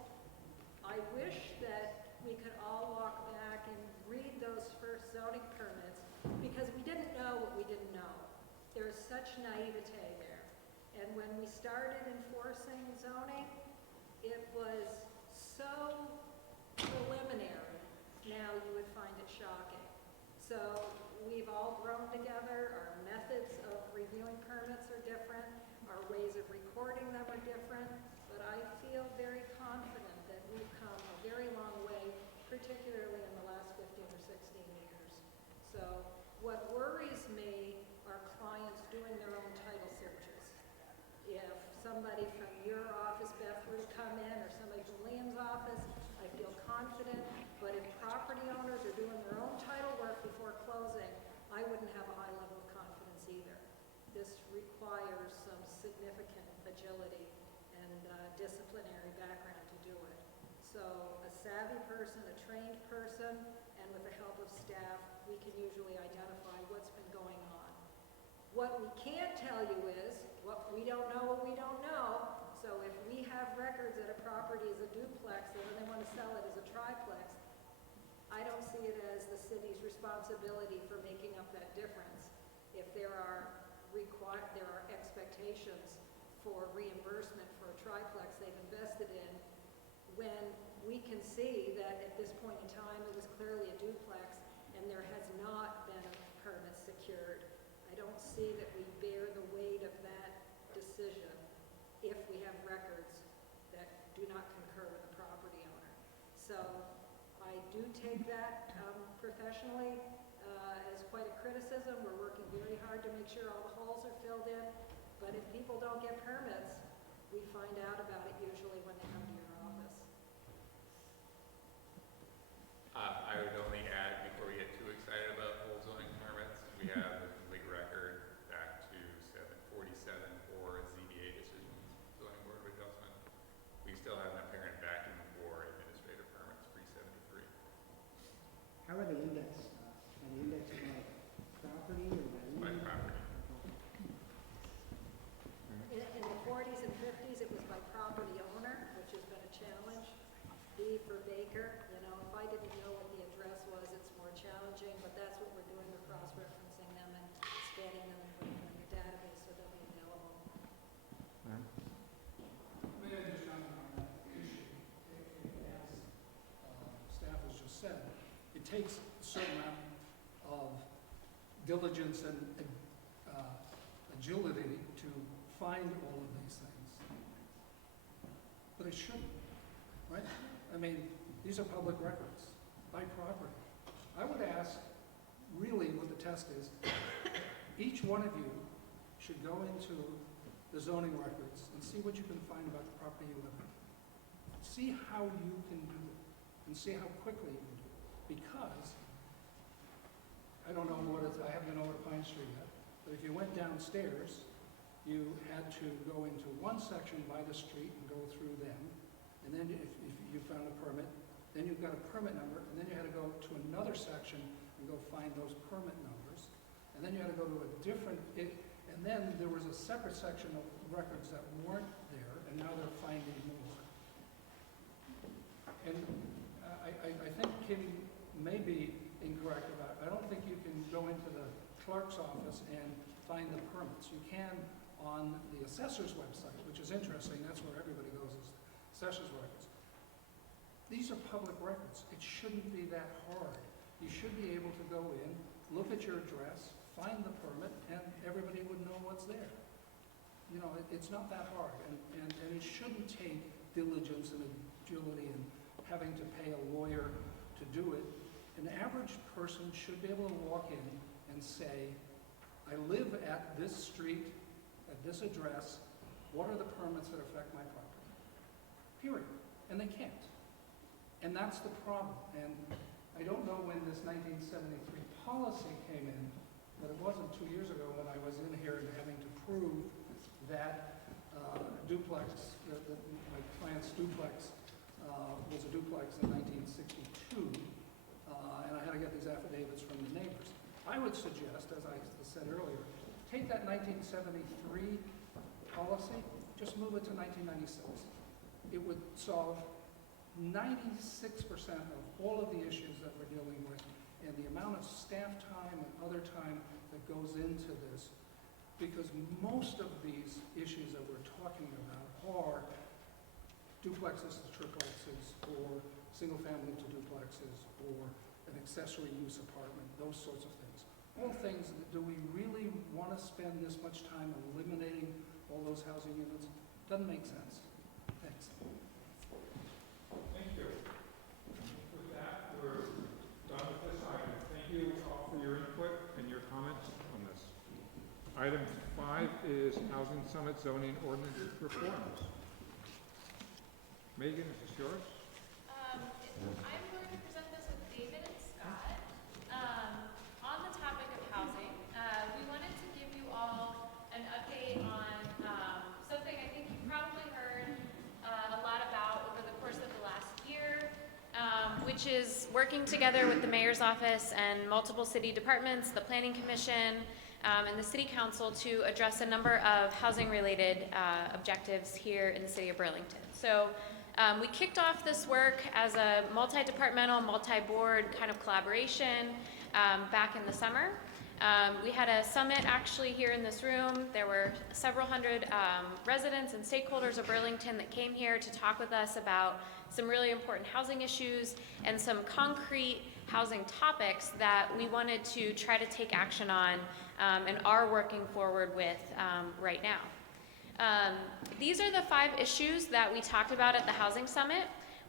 I wish that we could all walk back and read those first zoning permits because we didn't know what we didn't know. There's such naivete there. And when we started enforcing zoning, it was so preliminary. Now you would find it shocking. So we've all grown together. Our methods of reviewing permits are different. Our ways of recording them are different. But I feel very confident that we've come a very long way, particularly in the last 15 or 16 years. So what worries me are clients doing their own title searches. If somebody from your office, Beth, were to come in, or somebody from Liam's office, I feel confident. But if property owners are doing their own title work before closing, I wouldn't have a high level of confidence either. This requires some significant agility and disciplinary background to do it. So a savvy person, a trained person, and with the help of staff, we can usually identify what's been going on. What we can't tell you is, we don't know what we don't know. So if we have records that a property is a duplex and then they want to sell it as a triplex, I don't see it as the city's responsibility for making up that difference. If there are expectations for reimbursement for a triplex they've invested in, when we can see that at this point in time it was clearly a duplex and there has not been a permit secured, I don't see that we bear the weight of that decision if we have records that do not concur with the property owner. So I do take that professionally as quite a criticism. We're working very hard to make sure all the holes are filled in, but if people don't get permits, we find out about it usually when they come to your office. I would only add, before we get too excited about whole zoning permits, we have a complete record back to 747 for ZBA decisions, zoning board of adjustment. We still have an apparent vacuum for administrative permits pre-73. How are they indexed? Are they indexed by property or by By property. In the 40s and 50s, it was by property owner, which has been a challenge. B for Baker, you know, if I didn't know what the address was, it's more challenging, but that's what we're doing. We're cross-referencing them and scanning them and putting them in the database so they'll be available. May I just comment on that issue? As staff has just said, it takes a certain amount of diligence and agility to find all of these things. But it shouldn't, right? I mean, these are public records by property. I would ask, really what the test is, each one of you should go into the zoning records and see what you can find about the property you live in. See how you can do it and see how quickly you can do it. Because, I don't know what it's, I haven't been over to Pine Street yet, but if you went downstairs, you had to go into one section by the street and go through them. And then if you found a permit, then you've got a permit number, and then you had to go to another section and go find those permit numbers. And then you had to go to a different, and then there was a separate section of records that weren't there, and now they're finding more. And I think Kim may be incorrect about it. I don't think you can go into the clerk's office and find the permits. You can on the assessor's website, which is interesting. That's where everybody goes, is assessor's records. These are public records. It shouldn't be that hard. You should be able to go in, look at your address, find the permit, and everybody would know what's there. You know, it's not that hard, and it shouldn't take diligence and agility and having to pay a lawyer to do it. An average person should be able to walk in and say, I live at this street, at this address, what are the permits that affect my property? Period. And they can't. And that's the problem. And I don't know when this 1973 policy came in, but it wasn't 2 years ago when I was in here and having to prove that duplex, my client's duplex was a duplex in 1962, and I had to get these affidavits from the neighbors. I would suggest, as I said earlier, take that 1973 policy, just move it to 1996. It would solve 96% of all of the issues that we're dealing with, and the amount of staff time and other time that goes into this, because most of these issues that we're talking about are duplexes to triplexes, or single family to duplexes, or an accessory use apartment, those sorts of things. All things, do we really want to spend this much time eliminating all those housing units? Doesn't make sense. Thanks. Thank you. With that, we're done with this item. Thank you all for your input and your comments on this. Item 5 is Housing Summit Zoning Ordinance Reforms. Megan, is this yours? I'm going to present this with David and Scott. On the topic of housing, we wanted to give you all an update on something I think you've probably heard a lot about over the course of the last year, which is working together with the mayor's office and multiple city departments, the planning commission, and the city council to address a number of housing-related objectives here in the city of Burlington. So we kicked off this work as a multi-departmental, multi-board kind of collaboration back in the summer. We had a summit actually here in this room. There were several hundred residents and stakeholders of Burlington that came here to talk with us about some really important housing issues and some concrete housing topics that we wanted to try to take action on and are working forward with right now. These are the 5 issues that we talked about at the Housing Summit.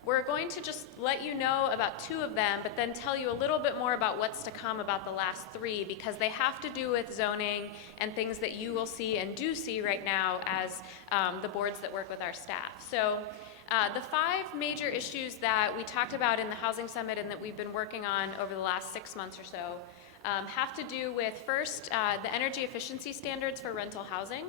We're going to just let you know about 2 of them, but then tell you a little bit more about what's to come about the last 3, because they have to do with zoning and things that you will see and do see right now as the boards that work with our staff. So the 5 major issues that we talked about in the Housing Summit and that we've been working on over the last 6 months or so have to do with, first, the energy efficiency standards for rental housing.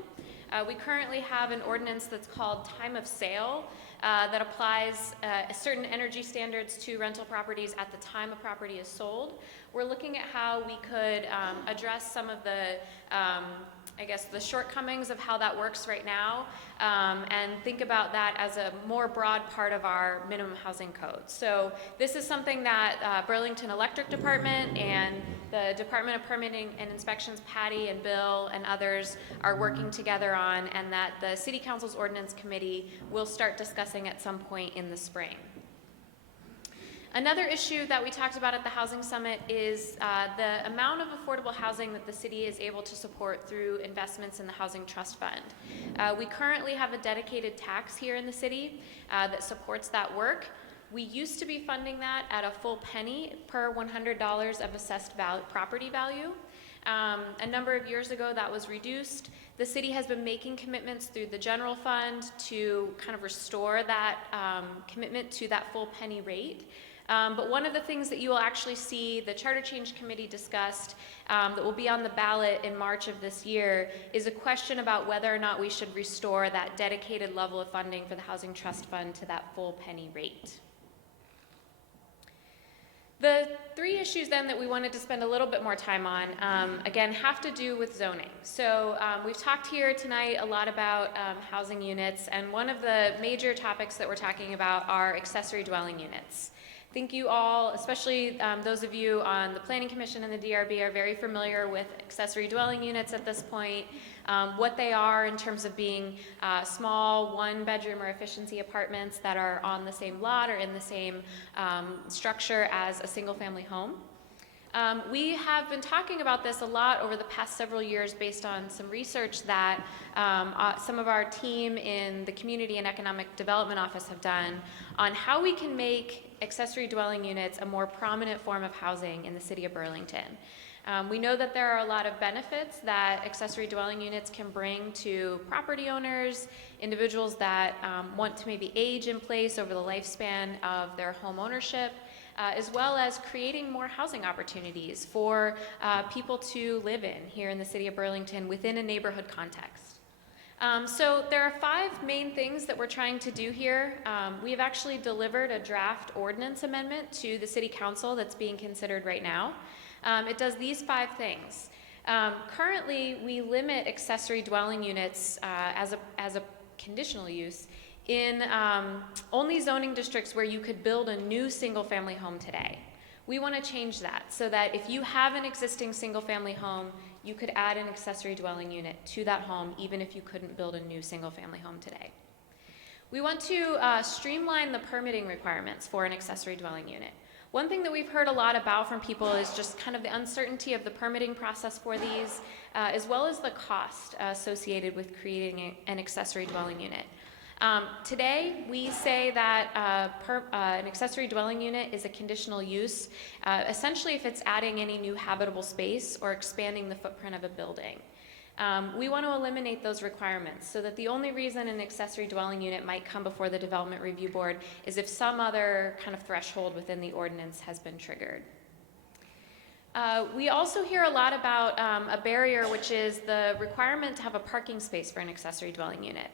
We currently have an ordinance that's called time of sale that applies certain energy standards to rental properties at the time a property is sold. We're looking at how we could address some of the, I guess, the shortcomings of how that works right now, and think about that as a more broad part of our minimum housing code. So this is something that Burlington Electric Department and the Department of Permitting and Inspections, Patty and Bill and others are working together on, and that the City Council's Ordinance Committee will start discussing at some point in the spring. Another issue that we talked about at the Housing Summit is the amount of affordable housing that the city is able to support through investments in the Housing Trust Fund. We currently have a dedicated tax here in the city that supports that work. We used to be funding that at a full penny per $100 of assessed property value. A number of years ago, that was reduced. The city has been making commitments through the general fund to kind of restore that commitment to that full penny rate. But one of the things that you will actually see the Charter Change Committee discussed that will be on the ballot in March of this year is a question about whether or not we should restore that dedicated level of funding for the Housing Trust Fund to that full penny rate. The 3 issues then that we wanted to spend a little bit more time on, again, have to do with zoning. So we've talked here tonight a lot about housing units, and one of the major topics that we're talking about are accessory dwelling units. I think you all, especially those of you on the Planning Commission and the DRB, are very familiar with accessory dwelling units at this point, what they are in terms of being small 1-bedroom or efficiency apartments that are on the same lot or in the same structure as a single-family home. We have been talking about this a lot over the past several years based on some research that some of our team in the Community and Economic Development Office have done on how we can make accessory dwelling units a more prominent form of housing in the city of Burlington. We know that there are a lot of benefits that accessory dwelling units can bring to property owners, individuals that want to maybe age in place over the lifespan of their home ownership, as well as creating more housing opportunities for people to live in here in the city of Burlington within a neighborhood context. So there are 5 main things that we're trying to do here. We have actually delivered a draft ordinance amendment to the city council that's being considered right now. It does these 5 things. Currently, we limit accessory dwelling units as a conditional use in only zoning districts where you could build a new single-family home today. We want to change that so that if you have an existing single-family home, you could add an accessory dwelling unit to that home even if you couldn't build a new single-family home today. We want to streamline the permitting requirements for an accessory dwelling unit. One thing that we've heard a lot about from people is just kind of the uncertainty of the permitting process for these, as well as the cost associated with creating an accessory dwelling unit. Today, we say that an accessory dwelling unit is a conditional use, essentially if it's adding any new habitable space or expanding the footprint of a building. We want to eliminate those requirements so that the only reason an accessory dwelling unit might come before the Development Review Board is if some other kind of threshold within the ordinance has been triggered. We also hear a lot about a barrier, which is the requirement to have a parking space for an accessory dwelling unit.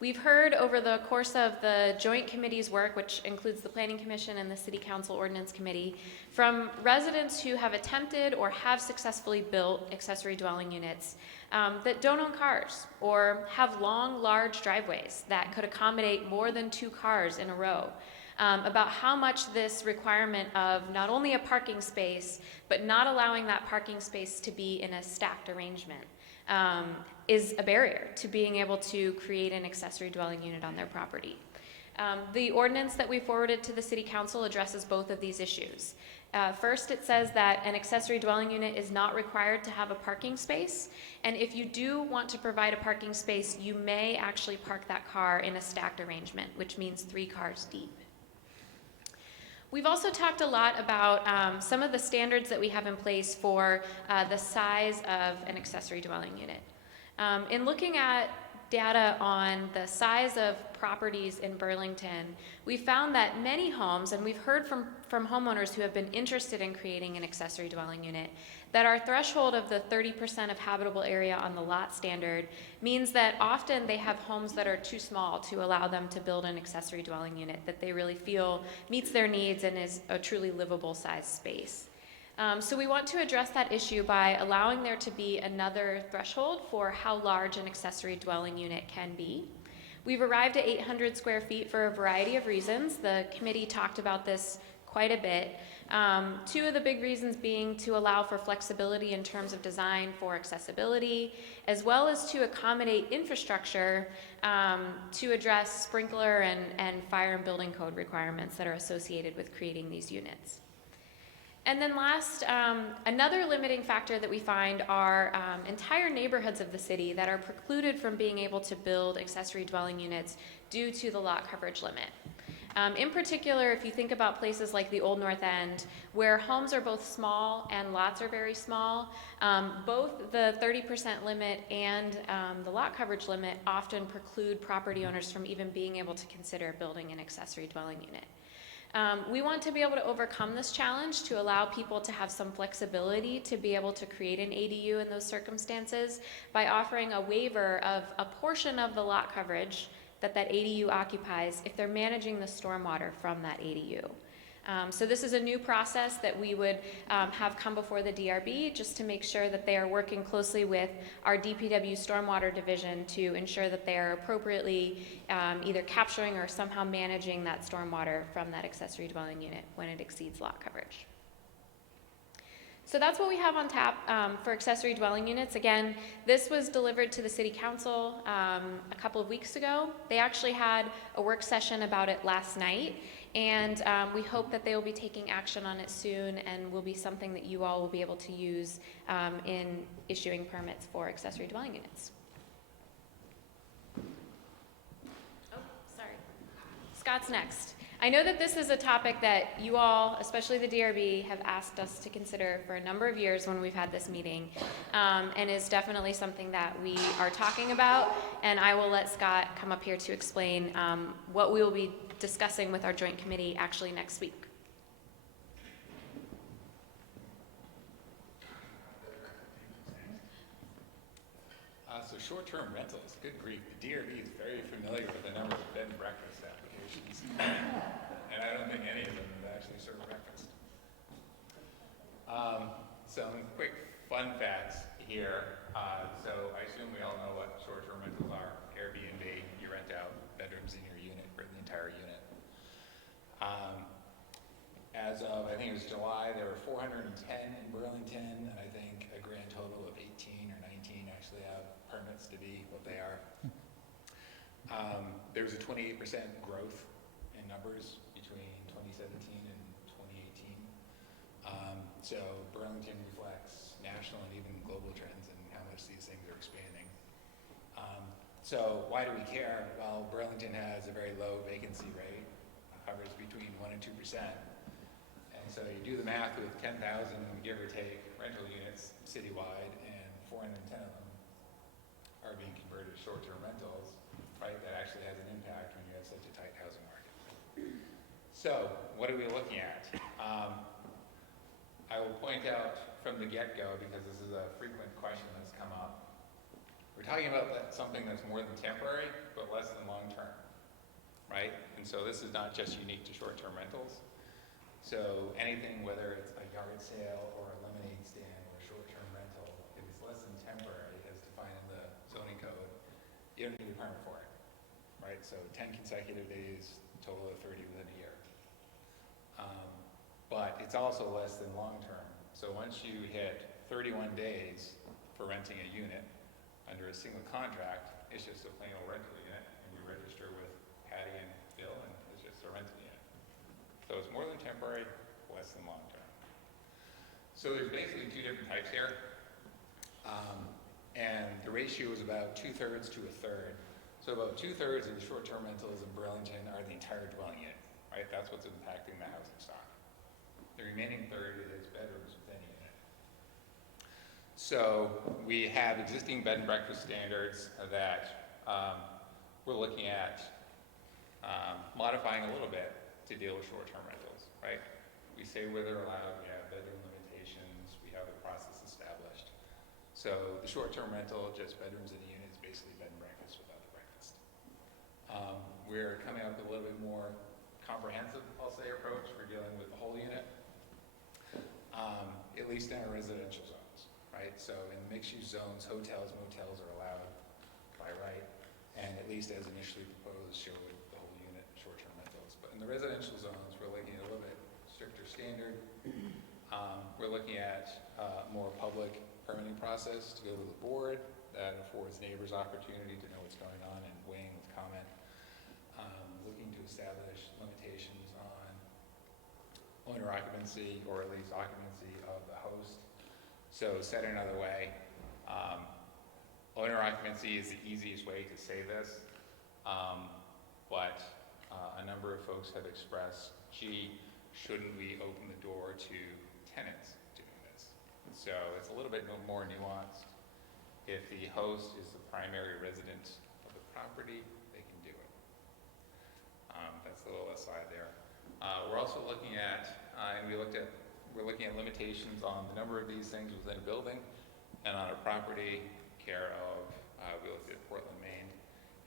We've heard over the course of the joint committee's work, which includes the Planning Commission and the City Council Ordinance Committee, from residents who have attempted or have successfully built accessory dwelling units that don't own cars or have long, large driveways that could accommodate more than 2 cars in a row, about how much this requirement of not only a parking space, but not allowing that parking space to be in a stacked arrangement is a barrier to being able to create an accessory dwelling unit on their property. The ordinance that we forwarded to the City Council addresses both of these issues. First, it says that an accessory dwelling unit is not required to have a parking space, and if you do want to provide a parking space, you may actually park that car in a stacked arrangement, which means 3 cars deep. We've also talked a lot about some of the standards that we have in place for the size of an accessory dwelling unit. In looking at data on the size of properties in Burlington, we found that many homes, and we've heard from homeowners who have been interested in creating an accessory dwelling unit, that our threshold of the 30% of habitable area on the lot standard means that often they have homes that are too small to allow them to build an accessory dwelling unit that they really feel meets their needs and is a truly livable size space. So we want to address that issue by allowing there to be another threshold for how large an accessory dwelling unit can be. We've arrived at 800 square feet for a variety of reasons. The committee talked about this quite a bit. 2 of the big reasons being to allow for flexibility in terms of design for accessibility, as well as to accommodate infrastructure to address sprinkler and fire and building code requirements that are associated with creating these units. And then last, another limiting factor that we find are entire neighborhoods of the city that are precluded from being able to build accessory dwelling units due to the lot coverage limit. In particular, if you think about places like the Old North End, where homes are both small and lots are very small, both the 30% limit and the lot coverage limit often preclude property owners from even being able to consider building an accessory dwelling unit. We want to be able to overcome this challenge to allow people to have some flexibility to be able to create an ADU in those circumstances by offering a waiver of a portion of the lot coverage that ADU occupies if they're managing the stormwater from that ADU. So this is a new process that we would have come before the DRB just to make sure that they are working closely with our DPW stormwater division to ensure that they are appropriately either capturing or somehow managing that stormwater from that accessory dwelling unit when it exceeds lot coverage. So that's what we have on tap for accessory dwelling units. Again, this was delivered to the City Council a couple of weeks ago. They actually had a work session about it last night, And we hope that they will be taking action on it soon and will be something that you all will be able to use in issuing permits for accessory dwelling units. Oh, sorry. Scott's next. I know that this is a topic that you all, especially the DRB, have asked us to consider for a number of years when we've had this meeting, and is definitely something that we are talking about, and I will let Scott come up here to explain what we will be discussing with our joint committee actually next week. So short-term rentals, good grief, the DRB is very familiar with the number of bed and breakfast applications. And I don't think any of them have actually served breakfast. Some quick fun facts here. So I assume we all know what short-term rentals are. Airbnb, you rent out bedrooms in your unit or the entire unit. As of, I think it was July, there were 410 in Burlington, and I think a grand total of 18 or 19 actually have permits to be what they are. There was a 28% growth in numbers between 2017 and 2018. So Burlington reflects national and even global trends in how much these things are expanding. So why do we care? Well, Burlington has a very low vacancy rate, hovers between 1% and 2%. And so you do the math with 10,000, give or take, rental units citywide, and 410 of them are being converted to short-term rentals, right? That actually has an impact when you have such a tight housing market. So what are we looking at? I will point out from the get-go, because this is a frequent question that's come up. We're talking about something that's more than temporary, but less than long-term, right? And so this is not just unique to short-term rentals. So anything, whether it's a yard sale or a lemonade stand or a short-term rental, if it's less than temporary, as defined in the zoning code, you don't need a permit for it, right? So 10 consecutive days, total of 30 within a year. But it's also less than long-term. So once you hit 31 days for renting a unit under a single contract, it's just a plain old rental unit, and we register with Patty and Bill, and it's just a rental unit. So it's more than temporary, less than long-term. So there's basically two different types here. And the ratio is about 2/3 to 1/3. So about 2/3 of the short-term rentals in Burlington are the entire dwelling unit, right? That's what's impacting the housing stock. The remaining third is bedrooms within a unit. So we have existing bed and breakfast standards that we're looking at modifying a little bit to deal with short-term rentals, right? We say where they're allowed, we have bedroom limitations, we have the process established. So the short-term rental, just bedrooms in a unit, is basically bed and breakfast without the breakfast. We're coming up with a little bit more comprehensive, I'll say, approach. We're dealing with the whole unit, at least in our residential zones, right? So in mixed-use zones, hotels, motels are allowed by right, and at least as initially proposed, show the whole unit short-term rentals. But in the residential zones, we're looking at a little bit stricter standard. We're looking at more public permitting process to go to the board that affords neighbors opportunity to know what's going on and weighing with comment. Looking to establish limitations on owner occupancy, or at least occupancy of the host. So said another way, owner occupancy is the easiest way to say this, but a number of folks have expressed, gee, shouldn't we open the door to tenants doing this? So it's a little bit more nuanced. If the host is the primary resident of the property, they can do it. That's a little aside there. We're also looking at, and we're looking at limitations on the number of these things within a building and on a property. Care of, we looked at Portland, Maine,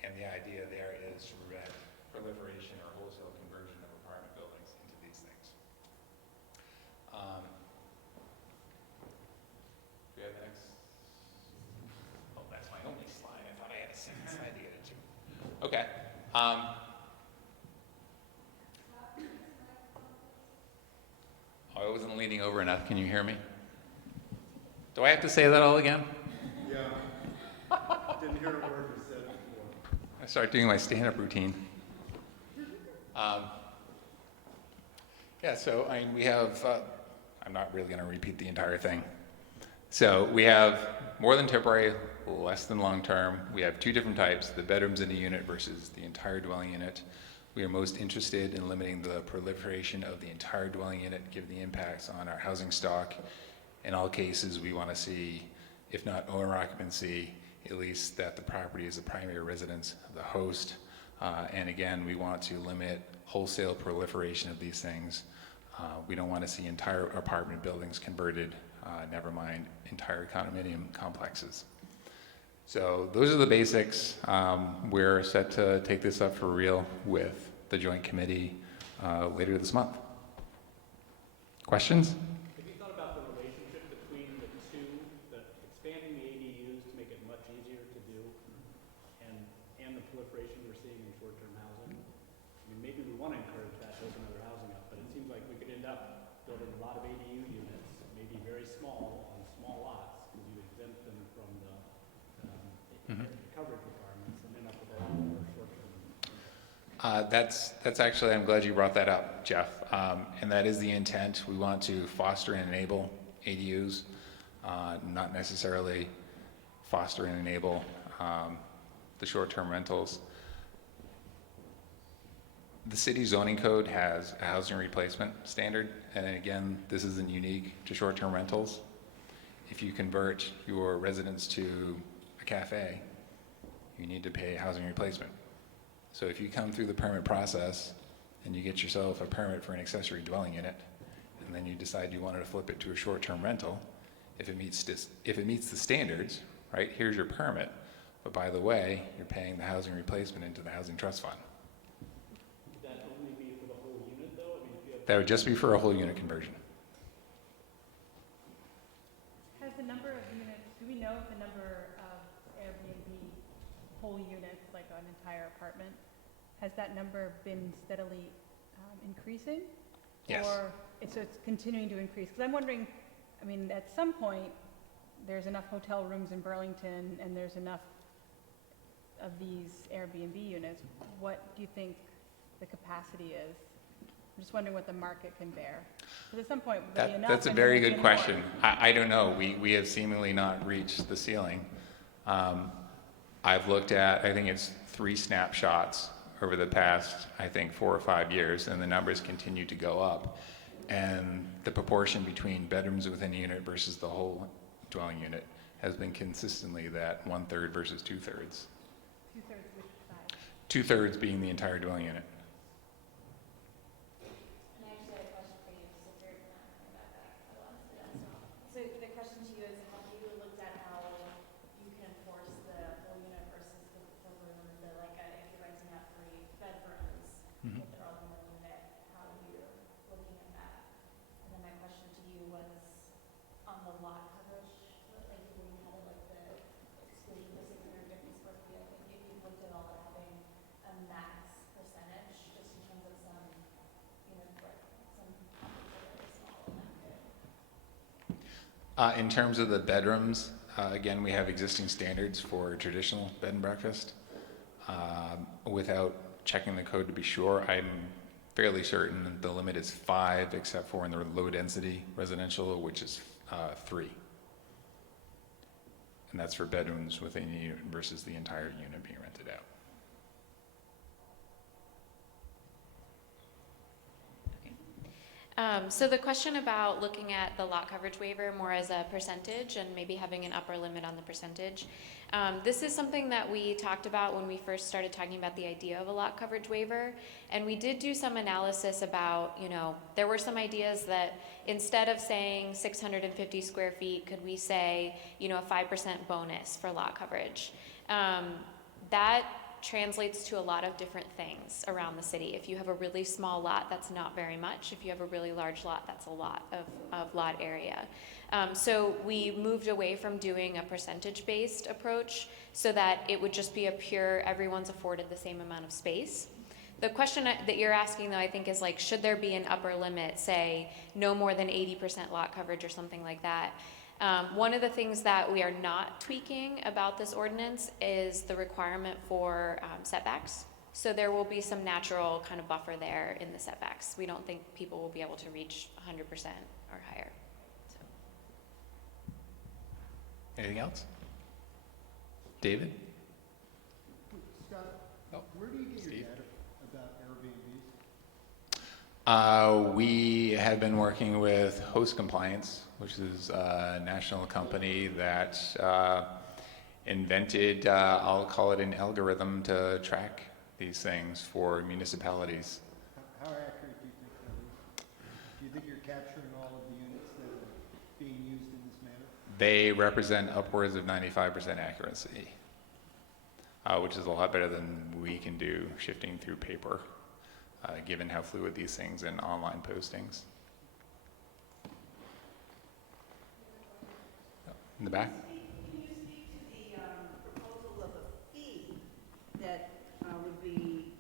and the idea there is to prevent proliferation or wholesale conversion of apartment buildings into these things. Do we have the next? Oh, that's my only slide. I thought I had a second slide to get into. Okay. I wasn't leaning over enough. Can you hear me? Do I have to say that all again? Yeah. Didn't hear a word you said before. I start doing my stand-up routine. Yeah, so I mean, we have, I'm not really going to repeat the entire thing. So we have more than temporary, less than long-term. We have two different types, the bedrooms in a unit versus the entire dwelling unit. We are most interested in limiting the proliferation of the entire dwelling unit, given the impacts on our housing stock. In all cases, we want to see, if not owner occupancy, at least that the property is the primary residence of the host. And again, we want to limit wholesale proliferation of these things. We don't want to see entire apartment buildings converted, never mind entire condominium complexes. So those are the basics. We're set to take this up for real with the Joint Committee later this month. Questions? Have you thought about the relationship between the two, expanding the ADUs to make it much easier to do, and the proliferation we're seeing in short-term housing? I mean, maybe we want to encourage that to open other housing up, but it seems like we could end up building a lot of ADU units, maybe very small, on small lots, because you exempt them from the coverage requirements, and end up with a lot more short-term. That's actually, I'm glad you brought that up, Jeff. And that is the intent. We want to foster and enable ADUs, not necessarily foster and enable the short-term rentals. The city zoning code has a housing replacement standard, and again, this isn't unique to short-term rentals. If you convert your residence to a cafe, you need to pay housing replacement. So if you come through the permit process and you get yourself a permit for an accessory dwelling unit, and then you decide you wanted to flip it to a short-term rental, if it meets the standards, right, here's your permit. But by the way, you're paying the housing replacement into the housing trust fund. Would that only be for the whole unit, though? I mean, if you have That would just be for a whole unit conversion. Has the number of units, do we know if the number of Airbnb whole units, like an entire apartment, has that number been steadily increasing? Yes. Or so it's continuing to increase? Because I'm wondering, I mean, at some point, there's enough hotel rooms in Burlington and there's enough of these Airbnb units. What do you think the capacity is? I'm just wondering what the market can bear. Because at some point, there'll be enough. That's a and very there'll good be more. question. I don't know. We have seemingly not reached the ceiling. I've looked at, I think it's 3 snapshots over the past, I think, 4 or 5 years, and the numbers continue to go up. And the proportion between bedrooms within a unit versus the whole dwelling unit has been consistently that 1/3 versus 2/3. 2/3 which side? 2/3 being the entire dwelling unit. And I actually had a question for you, so if you're not coming back, I will ask you that as well. So the question to you is, have you looked at how you can enforce the whole unit versus the room, if you're renting out 3 bedrooms, Mhm. if they're all in 1 unit, how you're looking at that? And then my question to you was on the lot coverage, like when you had the exclusion of 650 square feet, I think if you looked at all at having a max percentage, just in terms of some, some pockets that are very small and that good. In terms of the bedrooms, again, we have existing standards for traditional bed and breakfast. Without checking the code to be sure, I'm fairly certain the limit is 5, except for in the low density residential, which is 3. And that's for bedrooms within a unit versus the entire unit being rented out. So the question about looking at the lot coverage waiver more as a percentage and maybe having an upper limit on the percentage. This is something that we talked about when we first started talking about the idea of a lot coverage waiver. And we did do some analysis about, there were some ideas that instead of saying 650 square feet, could we say, a 5% bonus for lot coverage? That translates to a lot of different things around the city. If you have a really small lot, that's not very much. If you have a really large lot, that's a lot of lot area. So we moved away from doing a percentage-based approach so that it would just be a pure, everyone's afforded the same amount of space. The question that you're asking, though, I think is should there be an upper limit, say no more than 80% lot coverage or something like that? One of the things that we are not tweaking about this ordinance is the requirement for setbacks. So there will be some natural kind of buffer there in the setbacks. We don't think people will be able to reach 100% or higher. So. Anything else? David? Scott, where do you get your data about Airbnbs? We have been working with Host Compliance, which is a national company that invented, I'll call it an algorithm to track these things for municipalities. How accurate do you think that is? Do you think you're capturing all of the units that are being used in this manner? They represent upwards of 95% accuracy, which is a lot better than we can do shifting through paper, given how fluid these things and online postings. In the back? Can you speak to the proposal of a fee that would be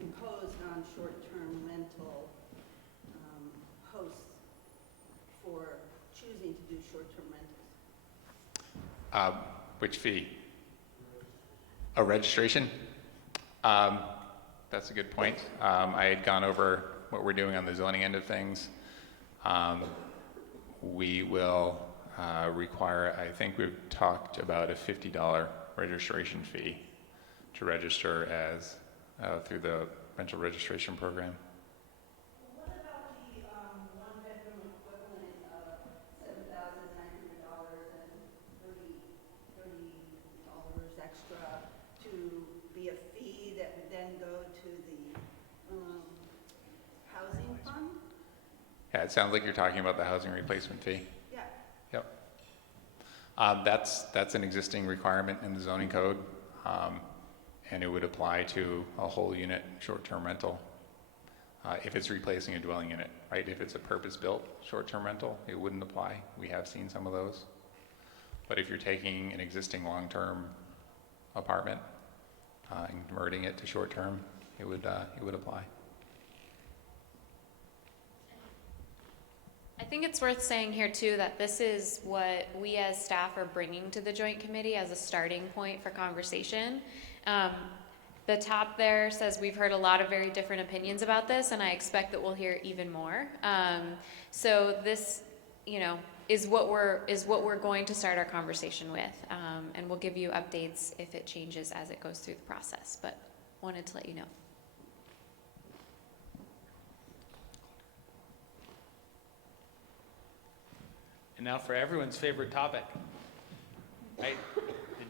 imposed on short-term rental hosts for choosing to do short-term rentals? Which fee? A registration? That's a good point. I had gone over what we're doing on the zoning end of things. We will require, I think we've talked about a $50 registration fee to register as through the rental registration program. What about the one-bedroom equivalent of $7,900 and $30 extra to be a fee that would then go to the housing fund? Yeah, it sounds like you're talking about the housing replacement fee. Yeah. Yep. That's an existing requirement in the zoning code, and it would apply to a whole unit short-term rental. If it's replacing a dwelling unit, right? If it's a purpose-built short-term rental, it wouldn't apply. We have seen some of those. But if you're taking an existing long-term apartment and converting it to short-term, it would apply. I think it's worth saying here too that this is what we as staff are bringing to the Joint Committee as a starting point for conversation. The top there says we've heard a lot of very different opinions about this, and I expect that we'll hear even more. So this, is what we're going to start our conversation with, and we'll give you updates if it changes as it goes through the process. But wanted to let you know. And now for everyone's favorite topic, right?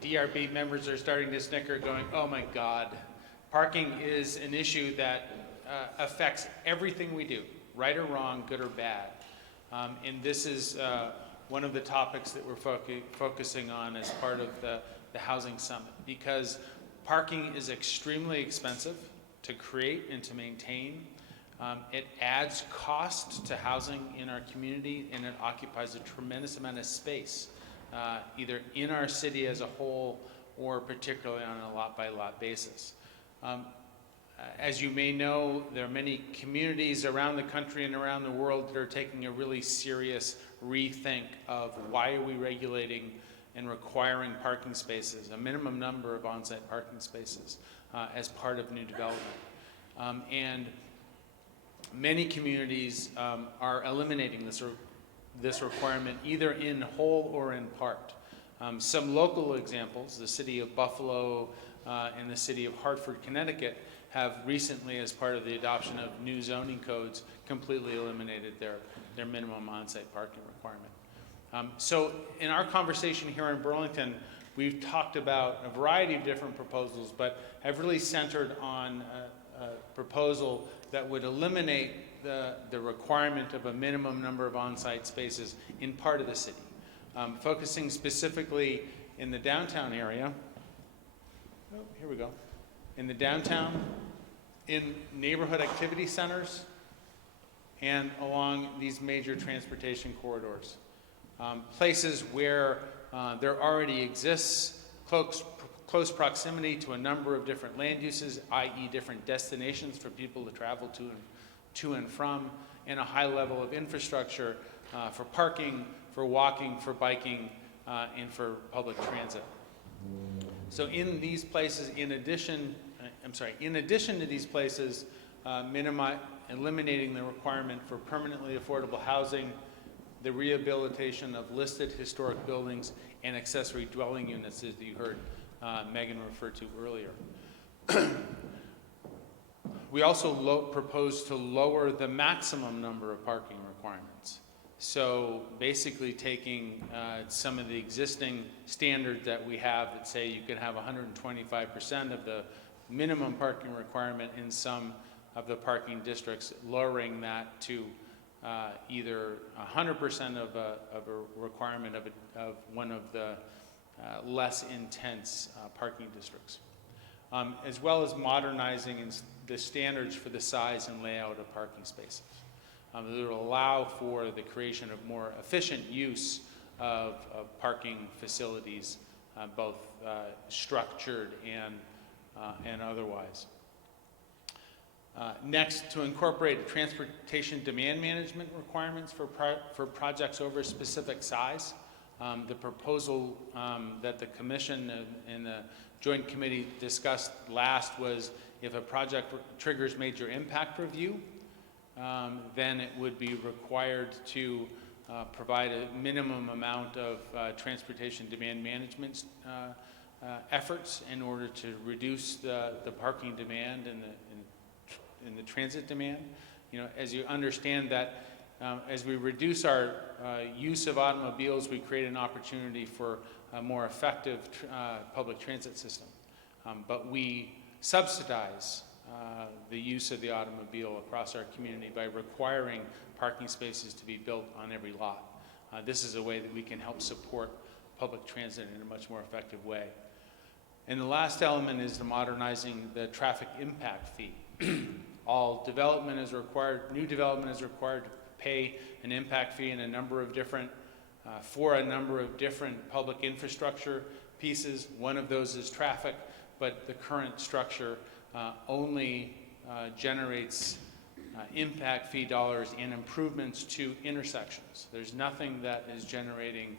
The DRB members are starting to snicker going, oh my God, parking is an issue that affects everything we do, right or wrong, good or bad. And this is one of the topics that we're focusing on as part of the Housing Summit, because parking is extremely expensive to create and to maintain. It adds cost to housing in our community, and it occupies a tremendous amount of space, either in our city as a whole or particularly on a lot-by-lot basis. As you may know, there are many communities around the country and around the world that are taking a really serious rethink of why are we regulating and requiring parking spaces, a minimum number of on-site parking spaces as part of new development. And many communities are eliminating this requirement either in whole or in part. Some local examples, the city of Buffalo and the city of Hartford, Connecticut, have recently, as part of the adoption of new zoning codes, completely eliminated their minimum on-site parking requirement. So in our conversation here in Burlington, we've talked about a variety of different proposals, but have really centered on a proposal that would eliminate the requirement of a minimum number of on-site spaces in part of the city, focusing specifically in the downtown area. Oh, here we go. In the downtown, in neighborhood activity centers, and along these major transportation corridors. Places where there already exists close proximity to a number of different land uses, i.e. different destinations for people to travel to and from, and a high level of infrastructure for parking, for walking, for biking, and for public transit. So in these places, in addition, in addition to these places, eliminating the requirement for permanently affordable housing, the rehabilitation of listed historic buildings, and accessory dwelling units, as you heard Megan refer to earlier. We also propose to lower the maximum number of parking requirements. So basically taking some of the existing standards that we have that say you can have 125% of the minimum parking requirement in some of the parking districts, lowering that to either 100% of a requirement of one of the less intense parking districts, as well as modernizing the standards for the size and layout of parking spaces. That will allow for the creation of more efficient use of parking facilities, both structured and otherwise. Next, to incorporate transportation demand management requirements for projects over a specific size. The proposal that the Commission and the Joint Committee discussed last was if a project triggers major impact review, then it would be required to provide a minimum amount of transportation demand management efforts in order to reduce the parking demand and the transit demand. You know, as you understand that as we reduce our use of automobiles, we create an opportunity for a more effective public transit system. But we subsidize the use of the automobile across our community by requiring parking spaces to be built on every lot. This is a way that we can help support public transit in a much more effective way. And the last element is the modernizing the traffic impact fee. All development is required, new development is required to pay an impact fee in a number of different, for a number of different public infrastructure pieces. One of those is traffic, but the current structure only generates impact fee dollars and improvements to intersections. There's nothing that is generating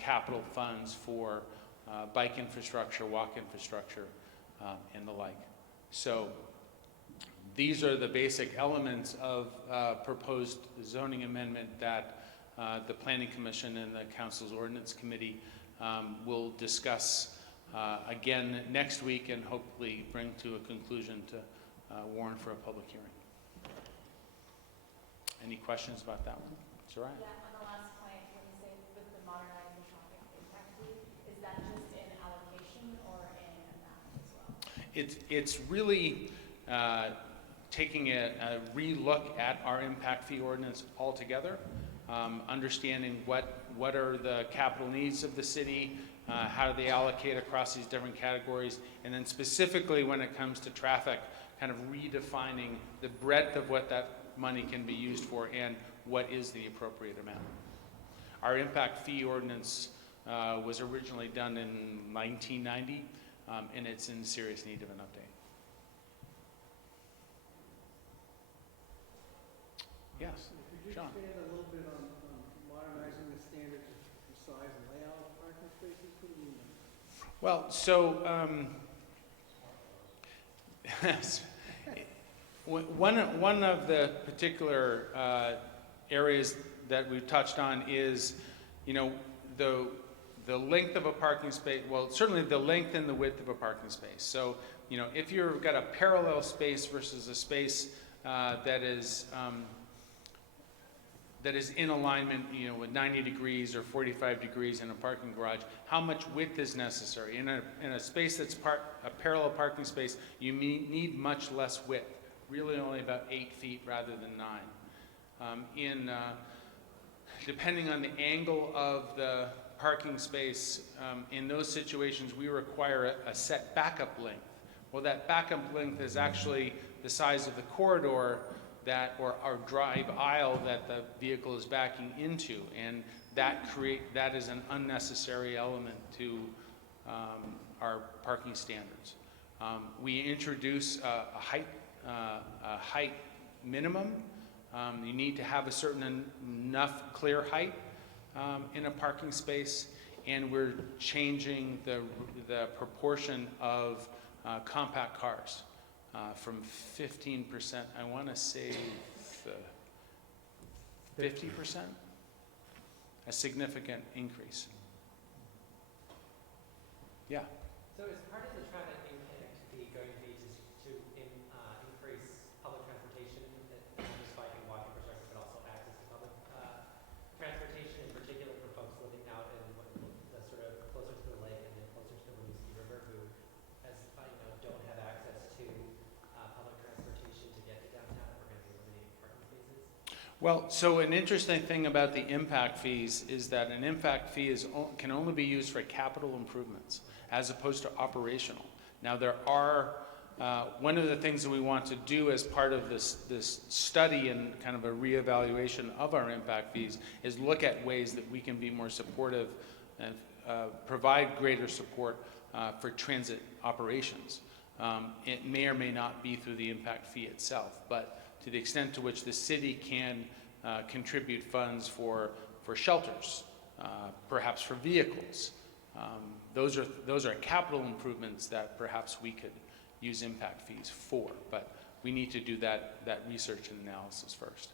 capital funds for bike infrastructure, walk infrastructure, and the like. So these are the basic elements of proposed zoning amendment that the Planning Commission and the Council's Ordinance Committee will discuss again next week and hopefully bring to a conclusion to warn for a public hearing. Any questions about that one? Soraya? Yeah, on the last point, when you say with the modernizing traffic impact fee, is that just in allocation or in amount as well? It's really taking a re-look at our impact fee ordinance altogether, understanding what are the capital needs of the city, how do they allocate across these different categories, and then specifically when it comes to traffic, kind of redefining the breadth of what that money can be used for and what is the appropriate amount. Our impact fee ordinance was originally done in 1990, and it's in serious need of an update. Yes, Could you John. expand a little bit on modernizing the standards for size and layout of parking spaces? What do you mean? Well, so one of the particular areas that we've touched on is, you know, the length of a parking space. Well, certainly the length and the width of a parking space. So, you know, if you've got a parallel space versus a space that is in alignment, you know, with 90 degrees or 45 degrees in a parking garage, how much width is necessary? In a space that's a parallel parking space, you need much less width, really only about 8 feet rather than 9. Depending on the angle of the parking space, in those situations, we require a set backup length. Well, that backup length is actually the size of the corridor or drive aisle that the vehicle is backing into, and that is an unnecessary element to our parking standards. We introduce a height minimum. You need to have a certain enough clear height in a parking space, and we're changing the proportion of compact cars from 15%, I want to say 50%, a significant increase. Yeah. So is part of the trend, I think, going to be to increase public transportation, not just biking, walking perspective, but also access to public transportation, in particular for folks living out in the sort of closer to the lake and then closer to the Winooski River, who, as don't have access to public transportation to get to downtown. If we're going to be eliminating parking spaces. Well, so an interesting thing about the impact fees is that an impact fee can only be used for capital improvements as opposed to operational. Now there are, one of the things that we want to do as part of this study and kind of a reevaluation of our impact fees is look at ways that we can be more supportive and provide greater support for transit operations. It may or may not be through the impact fee itself, but to the extent to which the city can contribute funds for shelters, perhaps for vehicles. Those are capital improvements that perhaps we could use impact fees for, but we need to do that research and analysis first.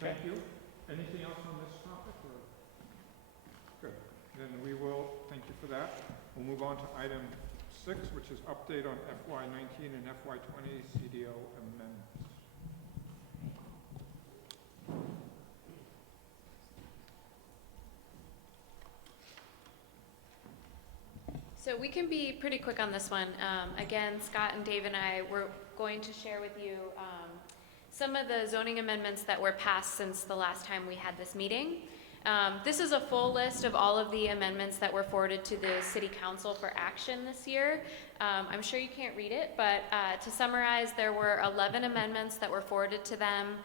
Thank you. Anything else on this topic? Or? Good. Then we will, thank you for that. We'll move on to item 6, which is update on FY19 and FY20 CDO amendments. So we can be pretty quick on this one. Again, Scott and Dave and I were going to share with you some of the zoning amendments that were passed since the last time we had this meeting. This is a full list of all of the amendments that were forwarded to the City Council for action this year. I'm sure you can't read it, but to summarize, there were 11 amendments that were forwarded to them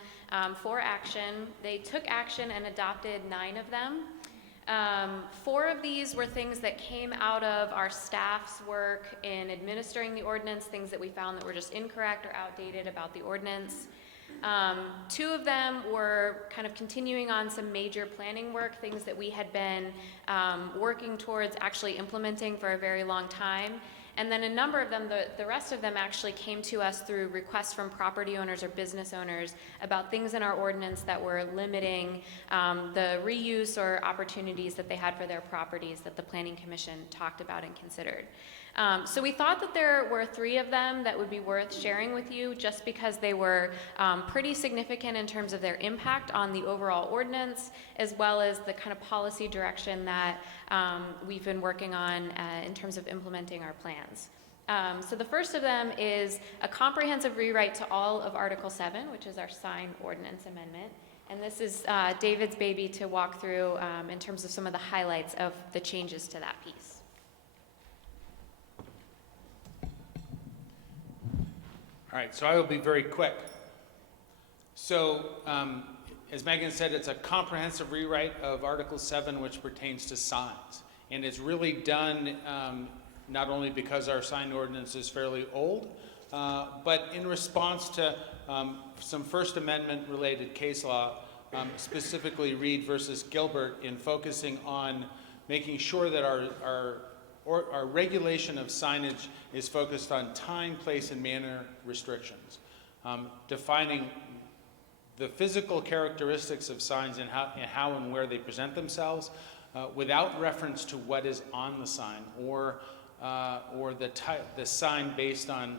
for action. They took action and adopted 9 of them. 4 of these were things that came out of our staff's work in administering the ordinance, things that we found that were just incorrect or outdated about the ordinance. 2 of them were kind of continuing on some major planning work, things that we had been working towards actually implementing for a very long time. And then a number of them, the rest of them actually came to us through requests from property owners or business owners about things in our ordinance that were limiting the reuse or opportunities that they had for their properties that the Planning Commission talked about and considered. So we thought that there were 3 of them that would be worth sharing with you just because they were pretty significant in terms of their impact on the overall ordinance, as well as the kind of policy direction that we've been working on in terms of implementing our plans. So the first of them is a comprehensive rewrite to all of Article 7, which is our sign ordinance amendment. And this is David's baby to walk through in terms of some of the highlights of the changes to that piece. All right, so I will be very quick. So, as Megan said, it's a comprehensive rewrite of Article 7, which pertains to signs. And it's really done not only because our sign ordinance is fairly old, but in response to some First Amendment related case law, specifically Reed versus Gilbert, in focusing on making sure that our regulation of signage is focused on time, place, and manner restrictions, defining the physical characteristics of signs and how and where they present themselves, without reference to what is on the sign or the sign based on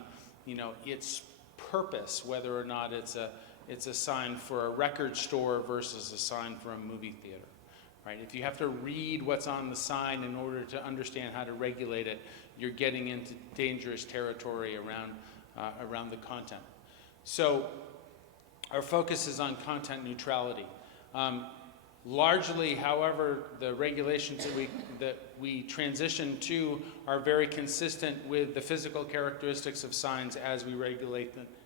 its purpose, whether or not it's a sign for a record store versus a sign for a movie theater. Right? If you have to read what's on the sign in order to understand how to regulate it, you're getting into dangerous territory around the content. So our focus is on content neutrality. Largely, however, the regulations that we transition to are very consistent with the physical characteristics of signs as we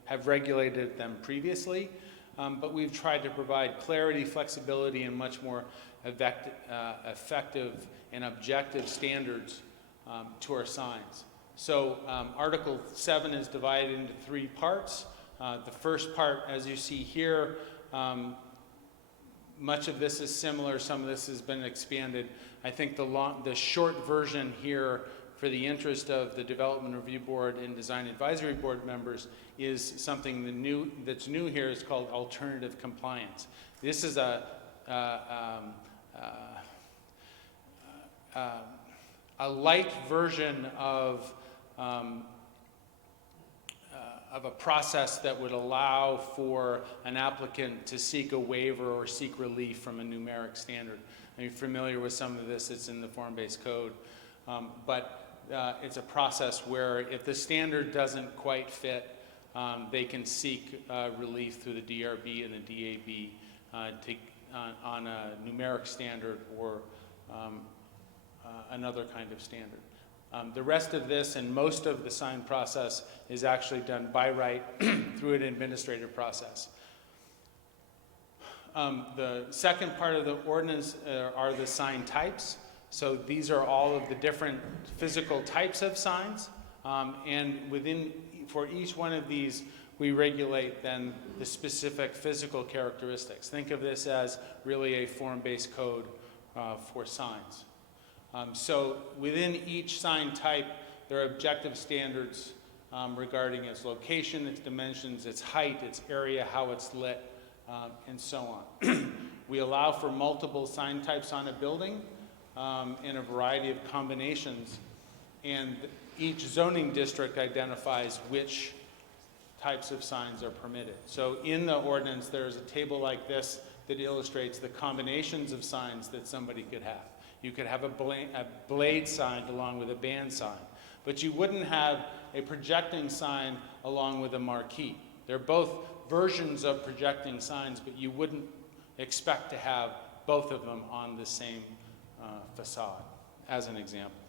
have regulated them previously. But we've tried to provide clarity, flexibility, and much more effective and objective standards to our signs. So Article 7 is divided into 3 parts. The first part, as you see here, much of this is similar, some of this has been expanded. I think the short version here, for the interest of the Development Review Board and Design Advisory Board members, is something that's new here is called alternative compliance. This is a light version of a process that would allow for an applicant to seek a waiver or seek relief from a numeric standard. Are you familiar with some of this? It's in the form-based code. But it's a process where if the standard doesn't quite fit, they can seek relief through the DRB and the DAB on a numeric standard or another kind of standard. The rest of this and most of the sign process is actually done by right through an administrative process. The second part of the ordinance are the sign types. So these are all of the different physical types of signs. And for each one of these, we regulate then the specific physical characteristics. Think of this as really a form-based code for signs. So within each sign type, there are objective standards regarding its location, its dimensions, its height, its area, how it's lit, and so on. We allow for multiple sign types on a building in a variety of combinations, and each zoning district identifies which types of signs are permitted. So in the ordinance, there is a table like this that illustrates the combinations of signs that somebody could have. You could have a blade sign along with a band sign, but you wouldn't have a projecting sign along with a marquee. They're both versions of projecting signs, but you wouldn't expect to have both of them on the same facade, as an example.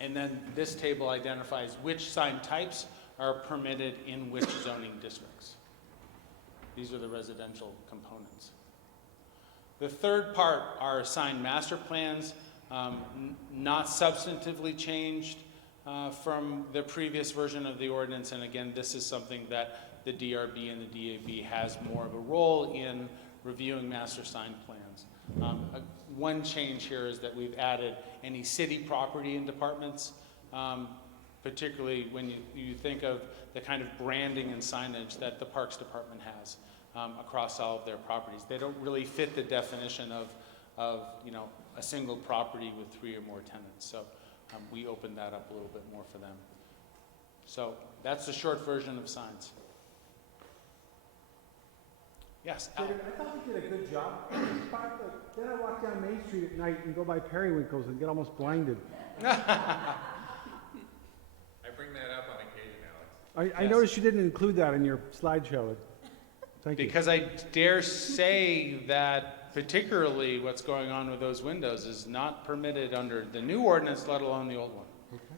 And then this table identifies which sign types are permitted in which zoning districts. These are the residential components. The third part are sign master plans, not substantively changed from the previous version of the ordinance. And again, this is something that the DRB and the DAB has more of a role in reviewing master sign plans. One change here is that we've added any city property and departments, particularly when you think of the kind of branding and signage that the Parks Department has across all of their properties. They don't really fit the definition of a single property with 3 or more tenants. So we opened that up a little bit more for them. So that's the short version of signs. Yes, Al? I thought we did a good job. Then I walk down Main Street at night and go by Periwinkles and get almost blinded. I bring that up on occasion, Alex. I noticed you didn't include that in your slideshow. Thank you. Because I dare say that particularly what's going on with those windows is not permitted under the new ordinance, let alone the old one. Okay.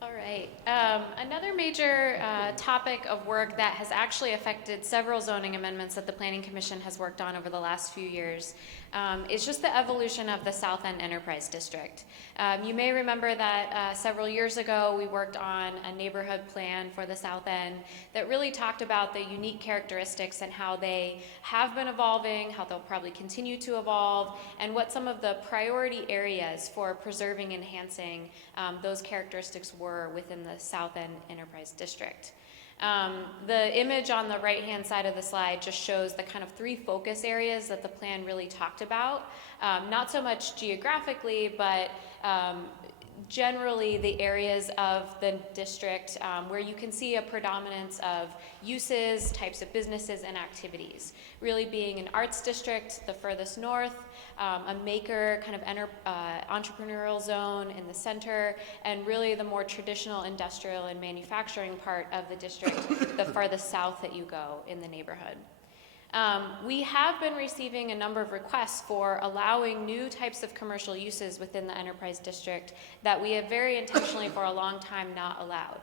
All right. Another major topic of work that has actually affected several zoning amendments that the Planning Commission has worked on over the last few years is just the evolution of the South End Enterprise District. You may remember that several years ago we worked on a neighborhood plan for the South End that really talked about the unique characteristics and how they have been evolving, how they'll probably continue to evolve, and what some of the priority areas for preserving and enhancing those characteristics were within the South End Enterprise District. The image on the right-hand side of the slide just shows the kind of 3 focus areas that the plan really talked about. Not so much geographically, but generally the areas of the district where you can see a predominance of uses, types of businesses, and activities. Really being an arts district, the furthest north, a maker kind of entrepreneurial zone in the center, and really the more traditional industrial and manufacturing part of the district, the farthest south that you go in the neighborhood. We have been receiving a number of requests for allowing new types of commercial uses within the enterprise district that we have very intentionally for a long time not allowed.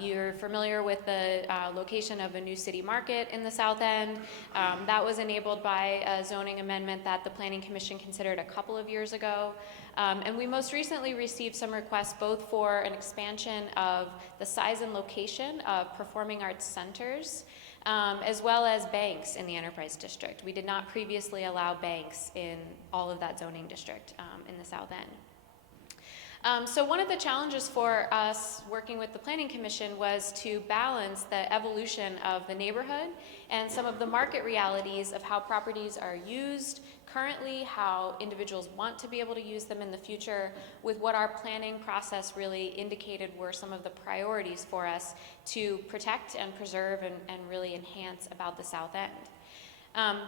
You're familiar with the location of a new city market in the south end. That was enabled by a zoning amendment that the Planning Commission considered a couple of years ago. And we most recently received some requests both for an expansion of the size and location of performing arts centers, as well as banks in the Enterprise District. We did not previously allow banks in all of that zoning district in the south end. So one of the challenges for us working with the Planning Commission was to balance the evolution of the neighborhood and some of the market realities of how properties are used currently, how individuals want to be able to use them in the future, with what our planning process really indicated were some of the priorities for us to protect and preserve and really enhance about the South End.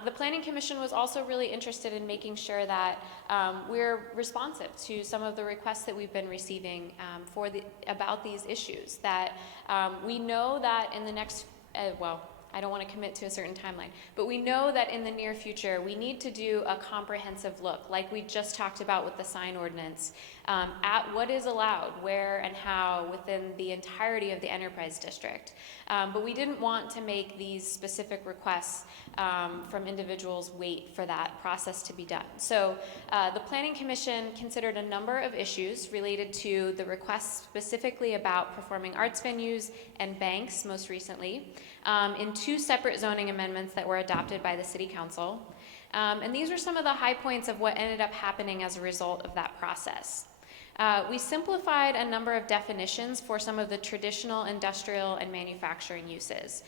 The Planning Commission was also really interested in making sure that we're responsive to some of the requests that we've been receiving about these issues, that we know that in the next, well, I don't want to commit to a certain timeline, but we know that in the near future we need to do a comprehensive look, like we just talked about with the sign ordinance, at what is allowed, where and how within the entirety of the Enterprise District. But we didn't want to make these specific requests from individuals wait for that process to be done. So the Planning Commission considered a number of issues related to the requests specifically about performing arts venues and banks most recently in 2 separate zoning amendments that were adopted by the City Council. And these were some of the high points of what ended up happening as a result of that process. We simplified a number of definitions for some of the traditional industrial and manufacturing uses.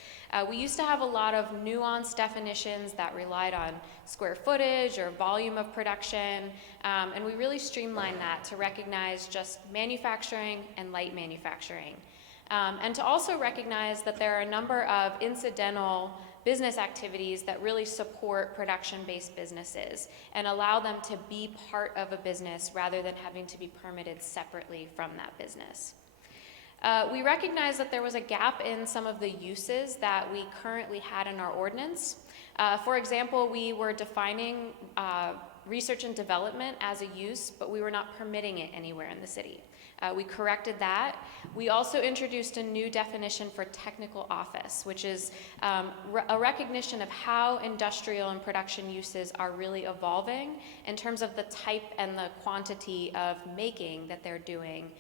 We used to have a lot of nuanced definitions that relied on square footage or volume of production, and we really streamlined that to recognize just manufacturing and light manufacturing. And to also recognize that there are a number of incidental business activities that really support production-based businesses and allow them to be part of a business rather than having to be permitted separately from that business. We recognize that there was a gap in some of the uses that we currently had in our ordinance. For example, we were defining research and development as a use, but we were not permitting it anywhere in the city. We corrected that. We also introduced a new definition for technical office, which is a recognition of how industrial and production uses are really evolving in terms of the type and the quantity of making that they're doing,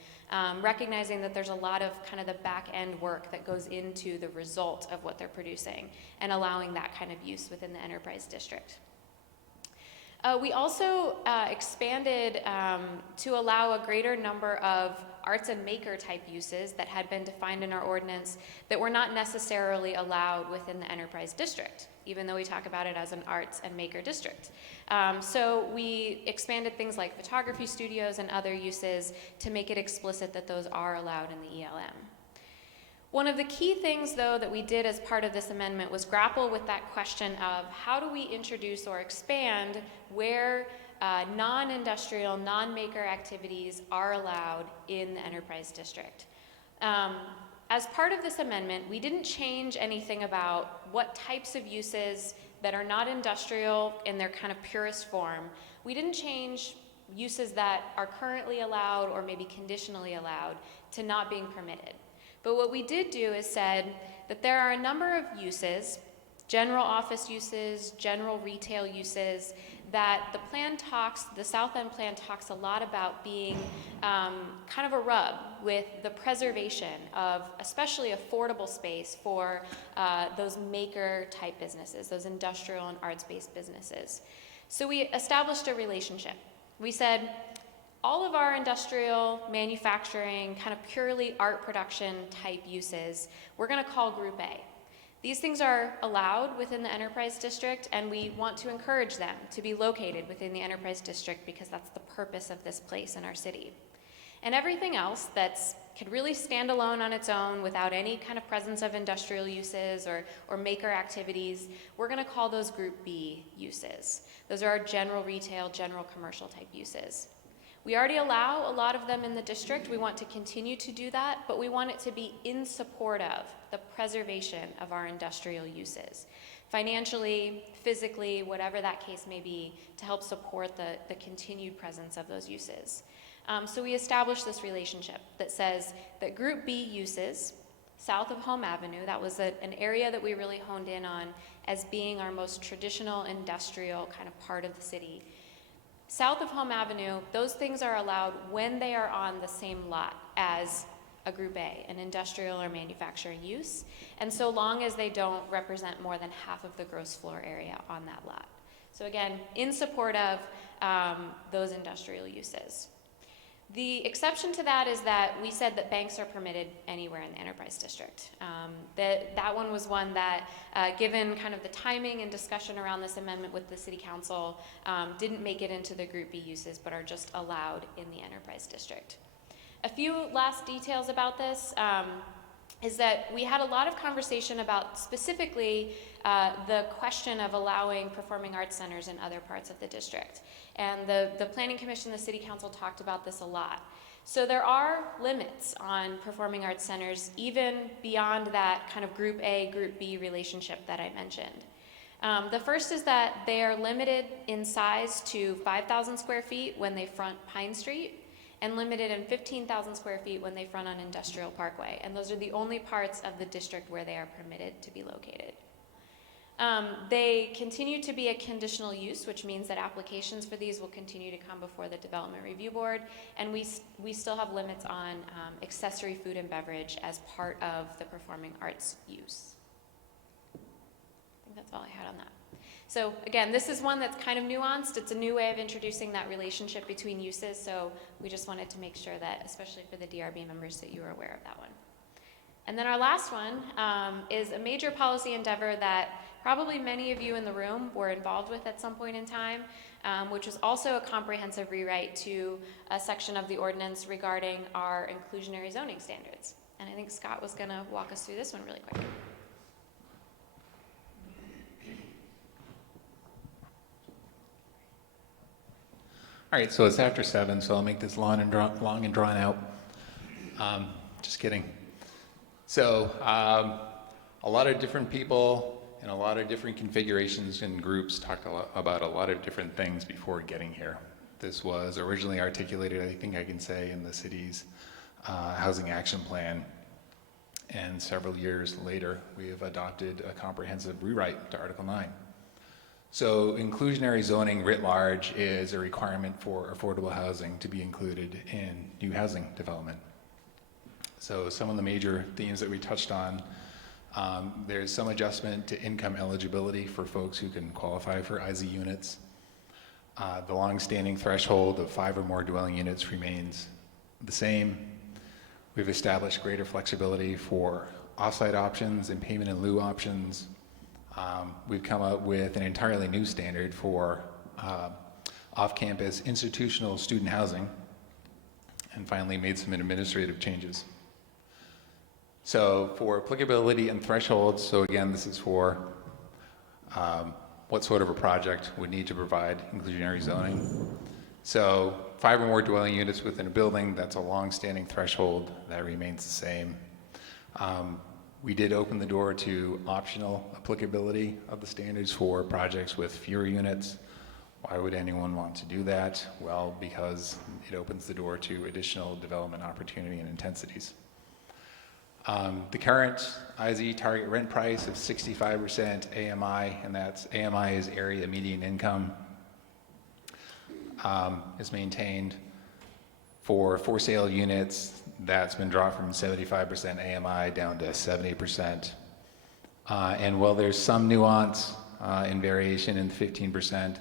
recognizing that there's a lot of kind of the back end work that goes into the result of what they're producing and allowing that kind of use within the Enterprise District. We also expanded to allow a greater number of arts and maker type uses that had been defined in our ordinance that were not necessarily allowed within the Enterprise District, even though we talk about it as an arts and maker district. So we expanded things like photography studios and other uses to make it explicit that those are allowed in the ELM. One of the key things, though, that we did as part of this amendment was grapple with that question of how do we introduce or expand where non-industrial, non-maker activities are allowed in the Enterprise District. As part of this amendment, we didn't change anything about what types of uses that are not industrial in their kind of purest form. We didn't change uses that are currently allowed or maybe conditionally allowed to not being permitted. But what we did do is said that there are a number of uses, general office uses, general retail uses, that the South End plan talks a lot about being kind of a rub with the preservation of especially affordable space for those maker type businesses, those industrial and arts-based businesses. So we established a relationship. We said, all of our industrial, manufacturing, kind of purely art production type uses, we're going to call Group A. These things are allowed within the Enterprise District, and we want to encourage them to be located within the Enterprise District because that's the purpose of this place in our city. And everything else that's could really stand alone on its own without any kind of presence of industrial uses or maker activities, we're going to call those Group B uses. Those are our general retail, general commercial type uses. We already allow a lot of them in the district. We want to continue to do that, but we want it to be in support of the preservation of our industrial uses. Financially, physically, whatever that case may be, to help support the continued presence of those uses. So we established this relationship that says that Group B uses south of Home Avenue, that was an area that we really honed in on as being our most traditional industrial kind of part of the city. South of Home Avenue, those things are allowed when they are on the same lot as a Group A, an industrial or manufacturing use, and so long as they don't represent more than half of the gross floor area on that lot. So again, in support of those industrial uses. The exception to that is that we said that banks are permitted anywhere in the enterprise district. That one was one that, given kind of the timing and discussion around this amendment with the city council, didn't make it into the Group B uses, but are just allowed in the enterprise district. A few last details about this is that we had a lot of conversation about specifically the question of allowing performing arts centers in other parts of the district. And the Planning Commission, the City Council talked about this a lot. So there are limits on performing arts centers, even beyond that kind of Group A, Group B relationship that I mentioned. The first is that they are limited in size to 5,000 square feet when they front Pine Street, and limited in 15,000 square feet when they front on Industrial Parkway. And those are the only parts of the district where they are permitted to be located. They continue to be a conditional use, which means that applications for these will continue to come before the Development Review Board, and we still have limits on accessory food and beverage as part of the performing arts use. I think that's all I had on that. So again, this is one that's kind of nuanced. It's a new way of introducing that relationship between uses, so we just wanted to make sure that, especially for the DRB members, that you are aware of that one. And then our last one is a major policy endeavor that probably many of you in the room were involved with at some point in time, which was also a comprehensive rewrite to a section of the ordinance regarding our inclusionary zoning standards. And I think Scott was going to walk us through this one really quick. All right, so it's after 7, so I'll make this long and drawn out. Just kidding. So a lot of different people and a lot of different configurations and groups talked about a lot of different things before getting here. This was originally articulated, I think I can say, in the city's housing action plan. And several years later, we have adopted a comprehensive rewrite to Article 9. So inclusionary zoning writ large is a requirement for affordable housing to be included in new housing development. So some of the major themes that we touched on, there's some adjustment to income eligibility for folks who can qualify for IZ units. The long-standing threshold of 5 or more dwelling units remains the same. We've established greater flexibility for off-site options and payment in lieu options. We've come up with an entirely new standard for off-campus institutional student housing, and finally made some administrative changes. So for applicability and thresholds, so again, this is for what sort of a project would need to provide inclusionary zoning. So 5 or more dwelling units within a building, that's a long-standing threshold that remains the same. We did open the door to optional applicability of the standards for projects with fewer units. Why would anyone want to do that? Well, because it opens the door to additional development opportunity and intensities. The current IZ target rent price of 65% AMI, and that's AMI is area median income, is maintained. For sale units, that's been dropped from 75% AMI down to 70%. And while there's some nuance and variation in the 15%,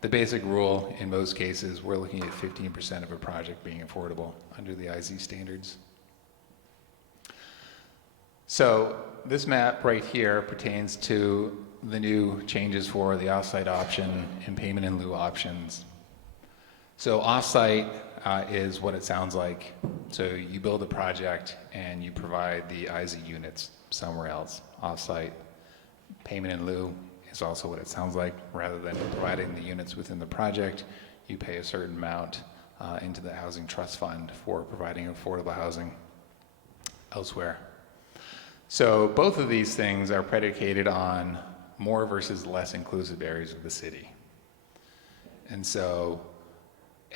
the basic rule in most cases, we're looking at 15% of a project being affordable under the IZ standards. So this map right here pertains to the new changes for the off-site option and payment in lieu options. So off-site is what it sounds like. So you build a project and you provide the IZ units somewhere else. Off-site payment in lieu is also what it sounds like. Rather than providing the units within the project, you pay a certain amount into the housing trust fund for providing affordable housing elsewhere. So both of these things are predicated on more versus less inclusive areas of the city. And so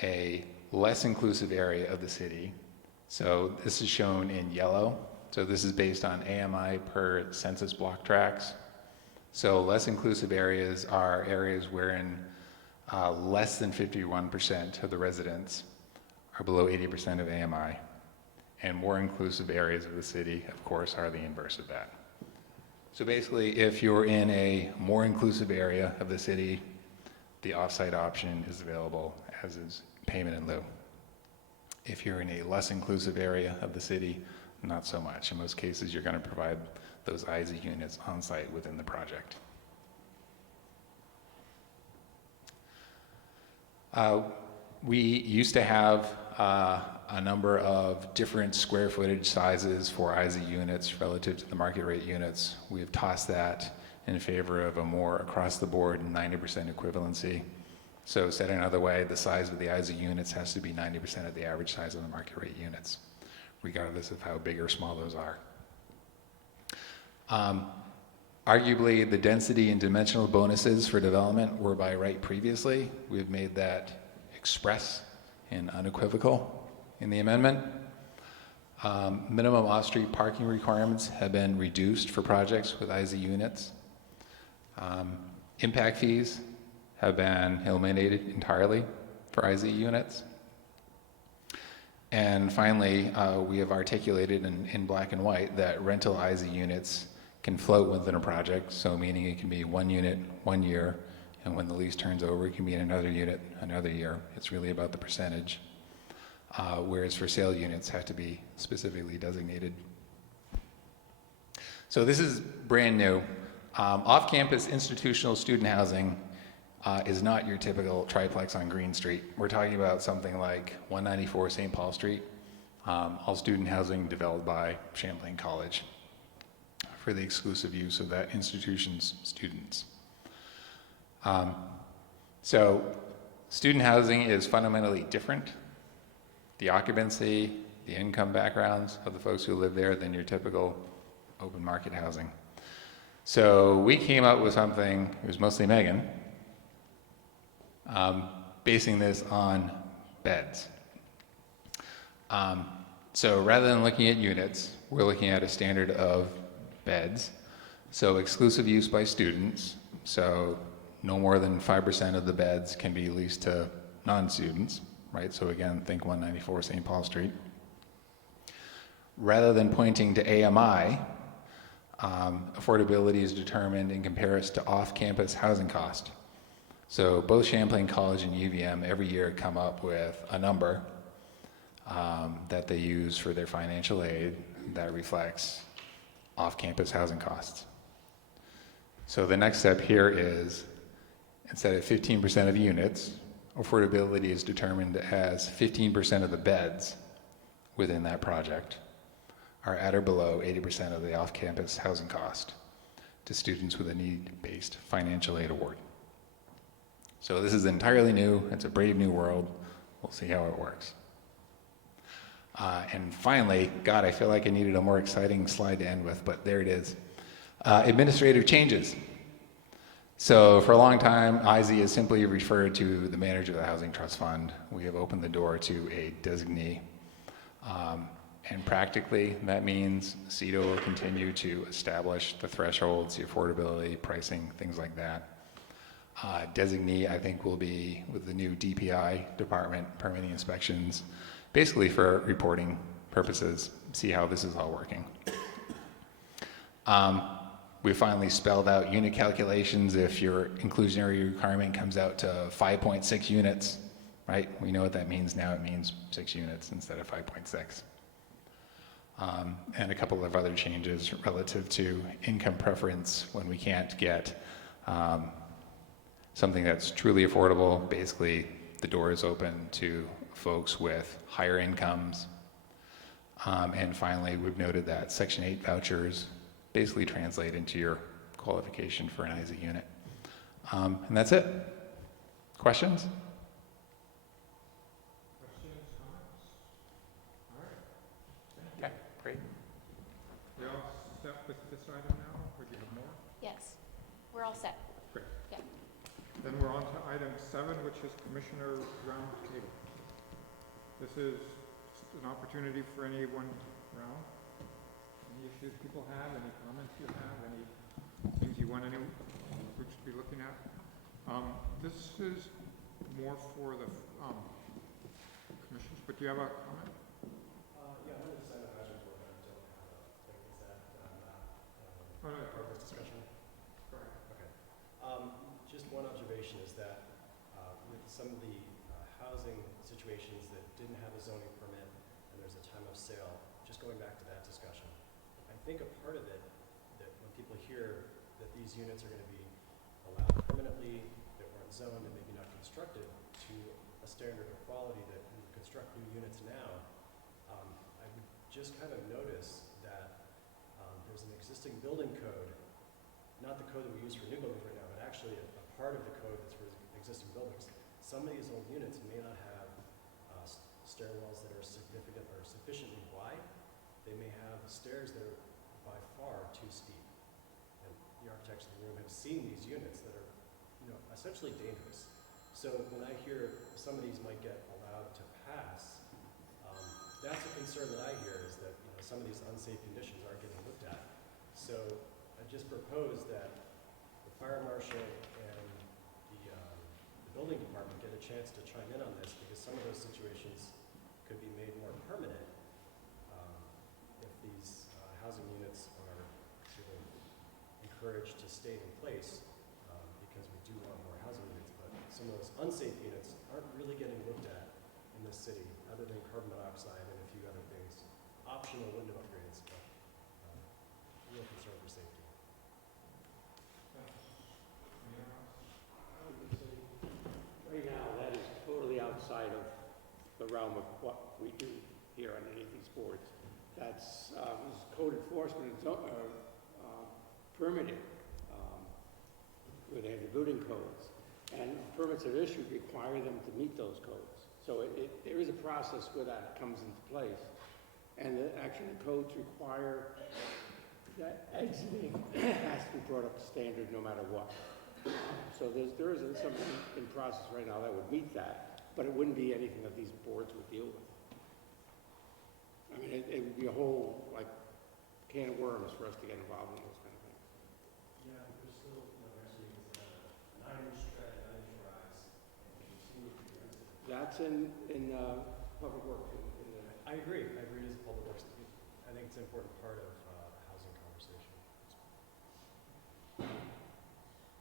a less inclusive area of the city. So this is shown in yellow. So this is based on AMI per census block tracts. So less inclusive areas are areas wherein less than 51% of the residents are below 80% of AMI. And more inclusive areas of the city, of course, are the inverse of that. So basically, if you're in a more inclusive area of the city, the offsite option is available, as is payment in lieu. If you're in a less inclusive area of the city, not so much. In most cases, you're going to provide those ISA units on site within the project. We used to have a number of different square footage sizes for ISA units relative to the market rate units. We have tossed that in favor of a more across the board 90% equivalency. So said another way, the size of the ISA units has to be 90% of the average size of the market rate units, regardless of how big or small those are. Arguably, the density and dimensional bonuses for development were by right previously. We've made that express and unequivocal in the amendment. Minimum off-street parking requirements have been reduced for projects with ISA units. Impact fees have been eliminated entirely for ISA units. And finally, we have articulated in black and white that rental ISA units can float within a project, so meaning it can be one unit, 1 year, and when the lease turns over, it can be in another unit, another year. It's really about the percentage. Whereas for sale units have to be specifically designated. So this is brand new. Off-campus institutional student housing is not your typical triplex on Green Street. We're talking about something like 194 St. Paul Street, all student housing developed by Champlain College for the exclusive use of that institution's students. So student housing is fundamentally different. The occupancy, the income backgrounds of the folks who live there than your typical open market housing. So we came up with something, it was mostly Megan, basing this on beds. So rather than looking at units, we're looking at a standard of beds. So exclusive use by students, so no more than 5% of the beds can be leased to non-students, right? So again, think 194 St. Paul Street. Rather than pointing to AMI, affordability is determined in comparison to off-campus housing cost. So both Champlain College and UVM every year come up with a number that they use for their financial aid that reflects off-campus housing costs. So the next step here is, instead of 15% of units, affordability is determined as 15% of the beds within that project are at or below 80% of the off-campus housing cost to students with a need-based financial aid award. So this is entirely new. It's a brave new world. We'll see how it works. And finally, God, I feel like I needed a more exciting slide to end with, but there it is. Administrative changes. So for a long time, IZ is simply referred to the manager of the Housing Trust Fund. We have opened the door to a designee. And practically, that means CEDO will continue to establish the thresholds, the affordability, pricing, things like that. Designee, I think, will be with the new DPI department, permitting inspections, basically for reporting purposes, see how this is all working. We finally spelled out unit calculations. If your inclusionary requirement comes out to 5.6 units, right? We know what that means now. It means 6 units instead of 5.6. And a couple of other changes relative to income preference when we can't get something that's truly affordable. Basically, the door is open to folks with higher incomes. And finally, we've noted that Section 8 vouchers basically translate into your qualification for an ISA unit. And that's it. Questions? Questions, comments? All right. Okay, great. We all set with this item now, or do you have more? Yes, we're all set. Great. Yeah. Then we're on to item 7, which is Commissioner Roundtable. This is just an opportunity for anyone around. Any issues people have, any comments you have, any things you want any groups to be looking at. This is more for the commissioners, but do you have a comment? Yeah, I'm going to decide on hazard board, I don't have a, like, is that not Oh, no. part of this discussion? Correct. Okay. Just one observation is that with some of the housing situations that didn't have a zoning permit and there's a time of sale, just going back to that discussion, I think a part of it, that when people hear that these units are going to be allowed permanently, that weren't zoned and maybe not constructed to a standard of quality that we construct new units now, I would just kind of notice that there's an existing building code, not the code that we use for new buildings right now, but actually a part of the code that's for existing buildings. Some of these old units may not have stairwells that are significant or sufficiently wide. They may have stairs that are by far too steep. And the architects in the room have seen these units that are, essentially dangerous. So when I hear some of these might get allowed to pass, that's a concern that I hear, is that some of these unsafe conditions aren't getting looked at. So I just propose that the fire marshal and the building department get a chance to chime in on this, because some of those situations could be made more permanent if these housing units are sort of encouraged to stay in place, because we do want more housing units, but some of those unsafe units aren't really getting looked at in this city, other than carbon monoxide and a few other things. Optional window upgrades, but real concern for safety. Right now, that is totally outside of the realm of what we do here on any of these boards. That's code enforcement and permitting, where they have the building codes. And permits are issued require them to meet those codes. So there is a process where that comes into place. And actually, the codes require that exiting has to be brought up to standard no matter what. So there is something in process right now that would meet that, but it wouldn't be anything that these boards would deal with. I mean, it would be a whole, can of worms for us to get involved in those kind of things. Yeah, there's still, actually, an 9-inch tread, 9-inch rise, and continue to use it. That's in public works. I agree. I agree as a public works. I think it's an important part of the housing conversation.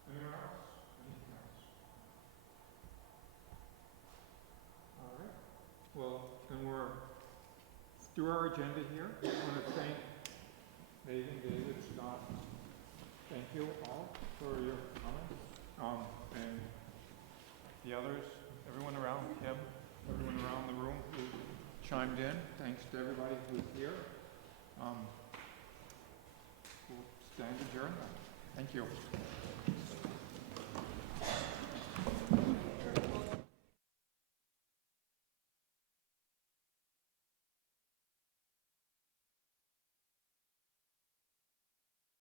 Anyone else? Anything else? All right. Well, then we're through our agenda here. I want to thank Megan, David, Scott. Thank you all for your comments. And the others, everyone around, Kim, everyone around the room who chimed in. Thanks to everybody who's here. We'll stand adjourned. Thank you.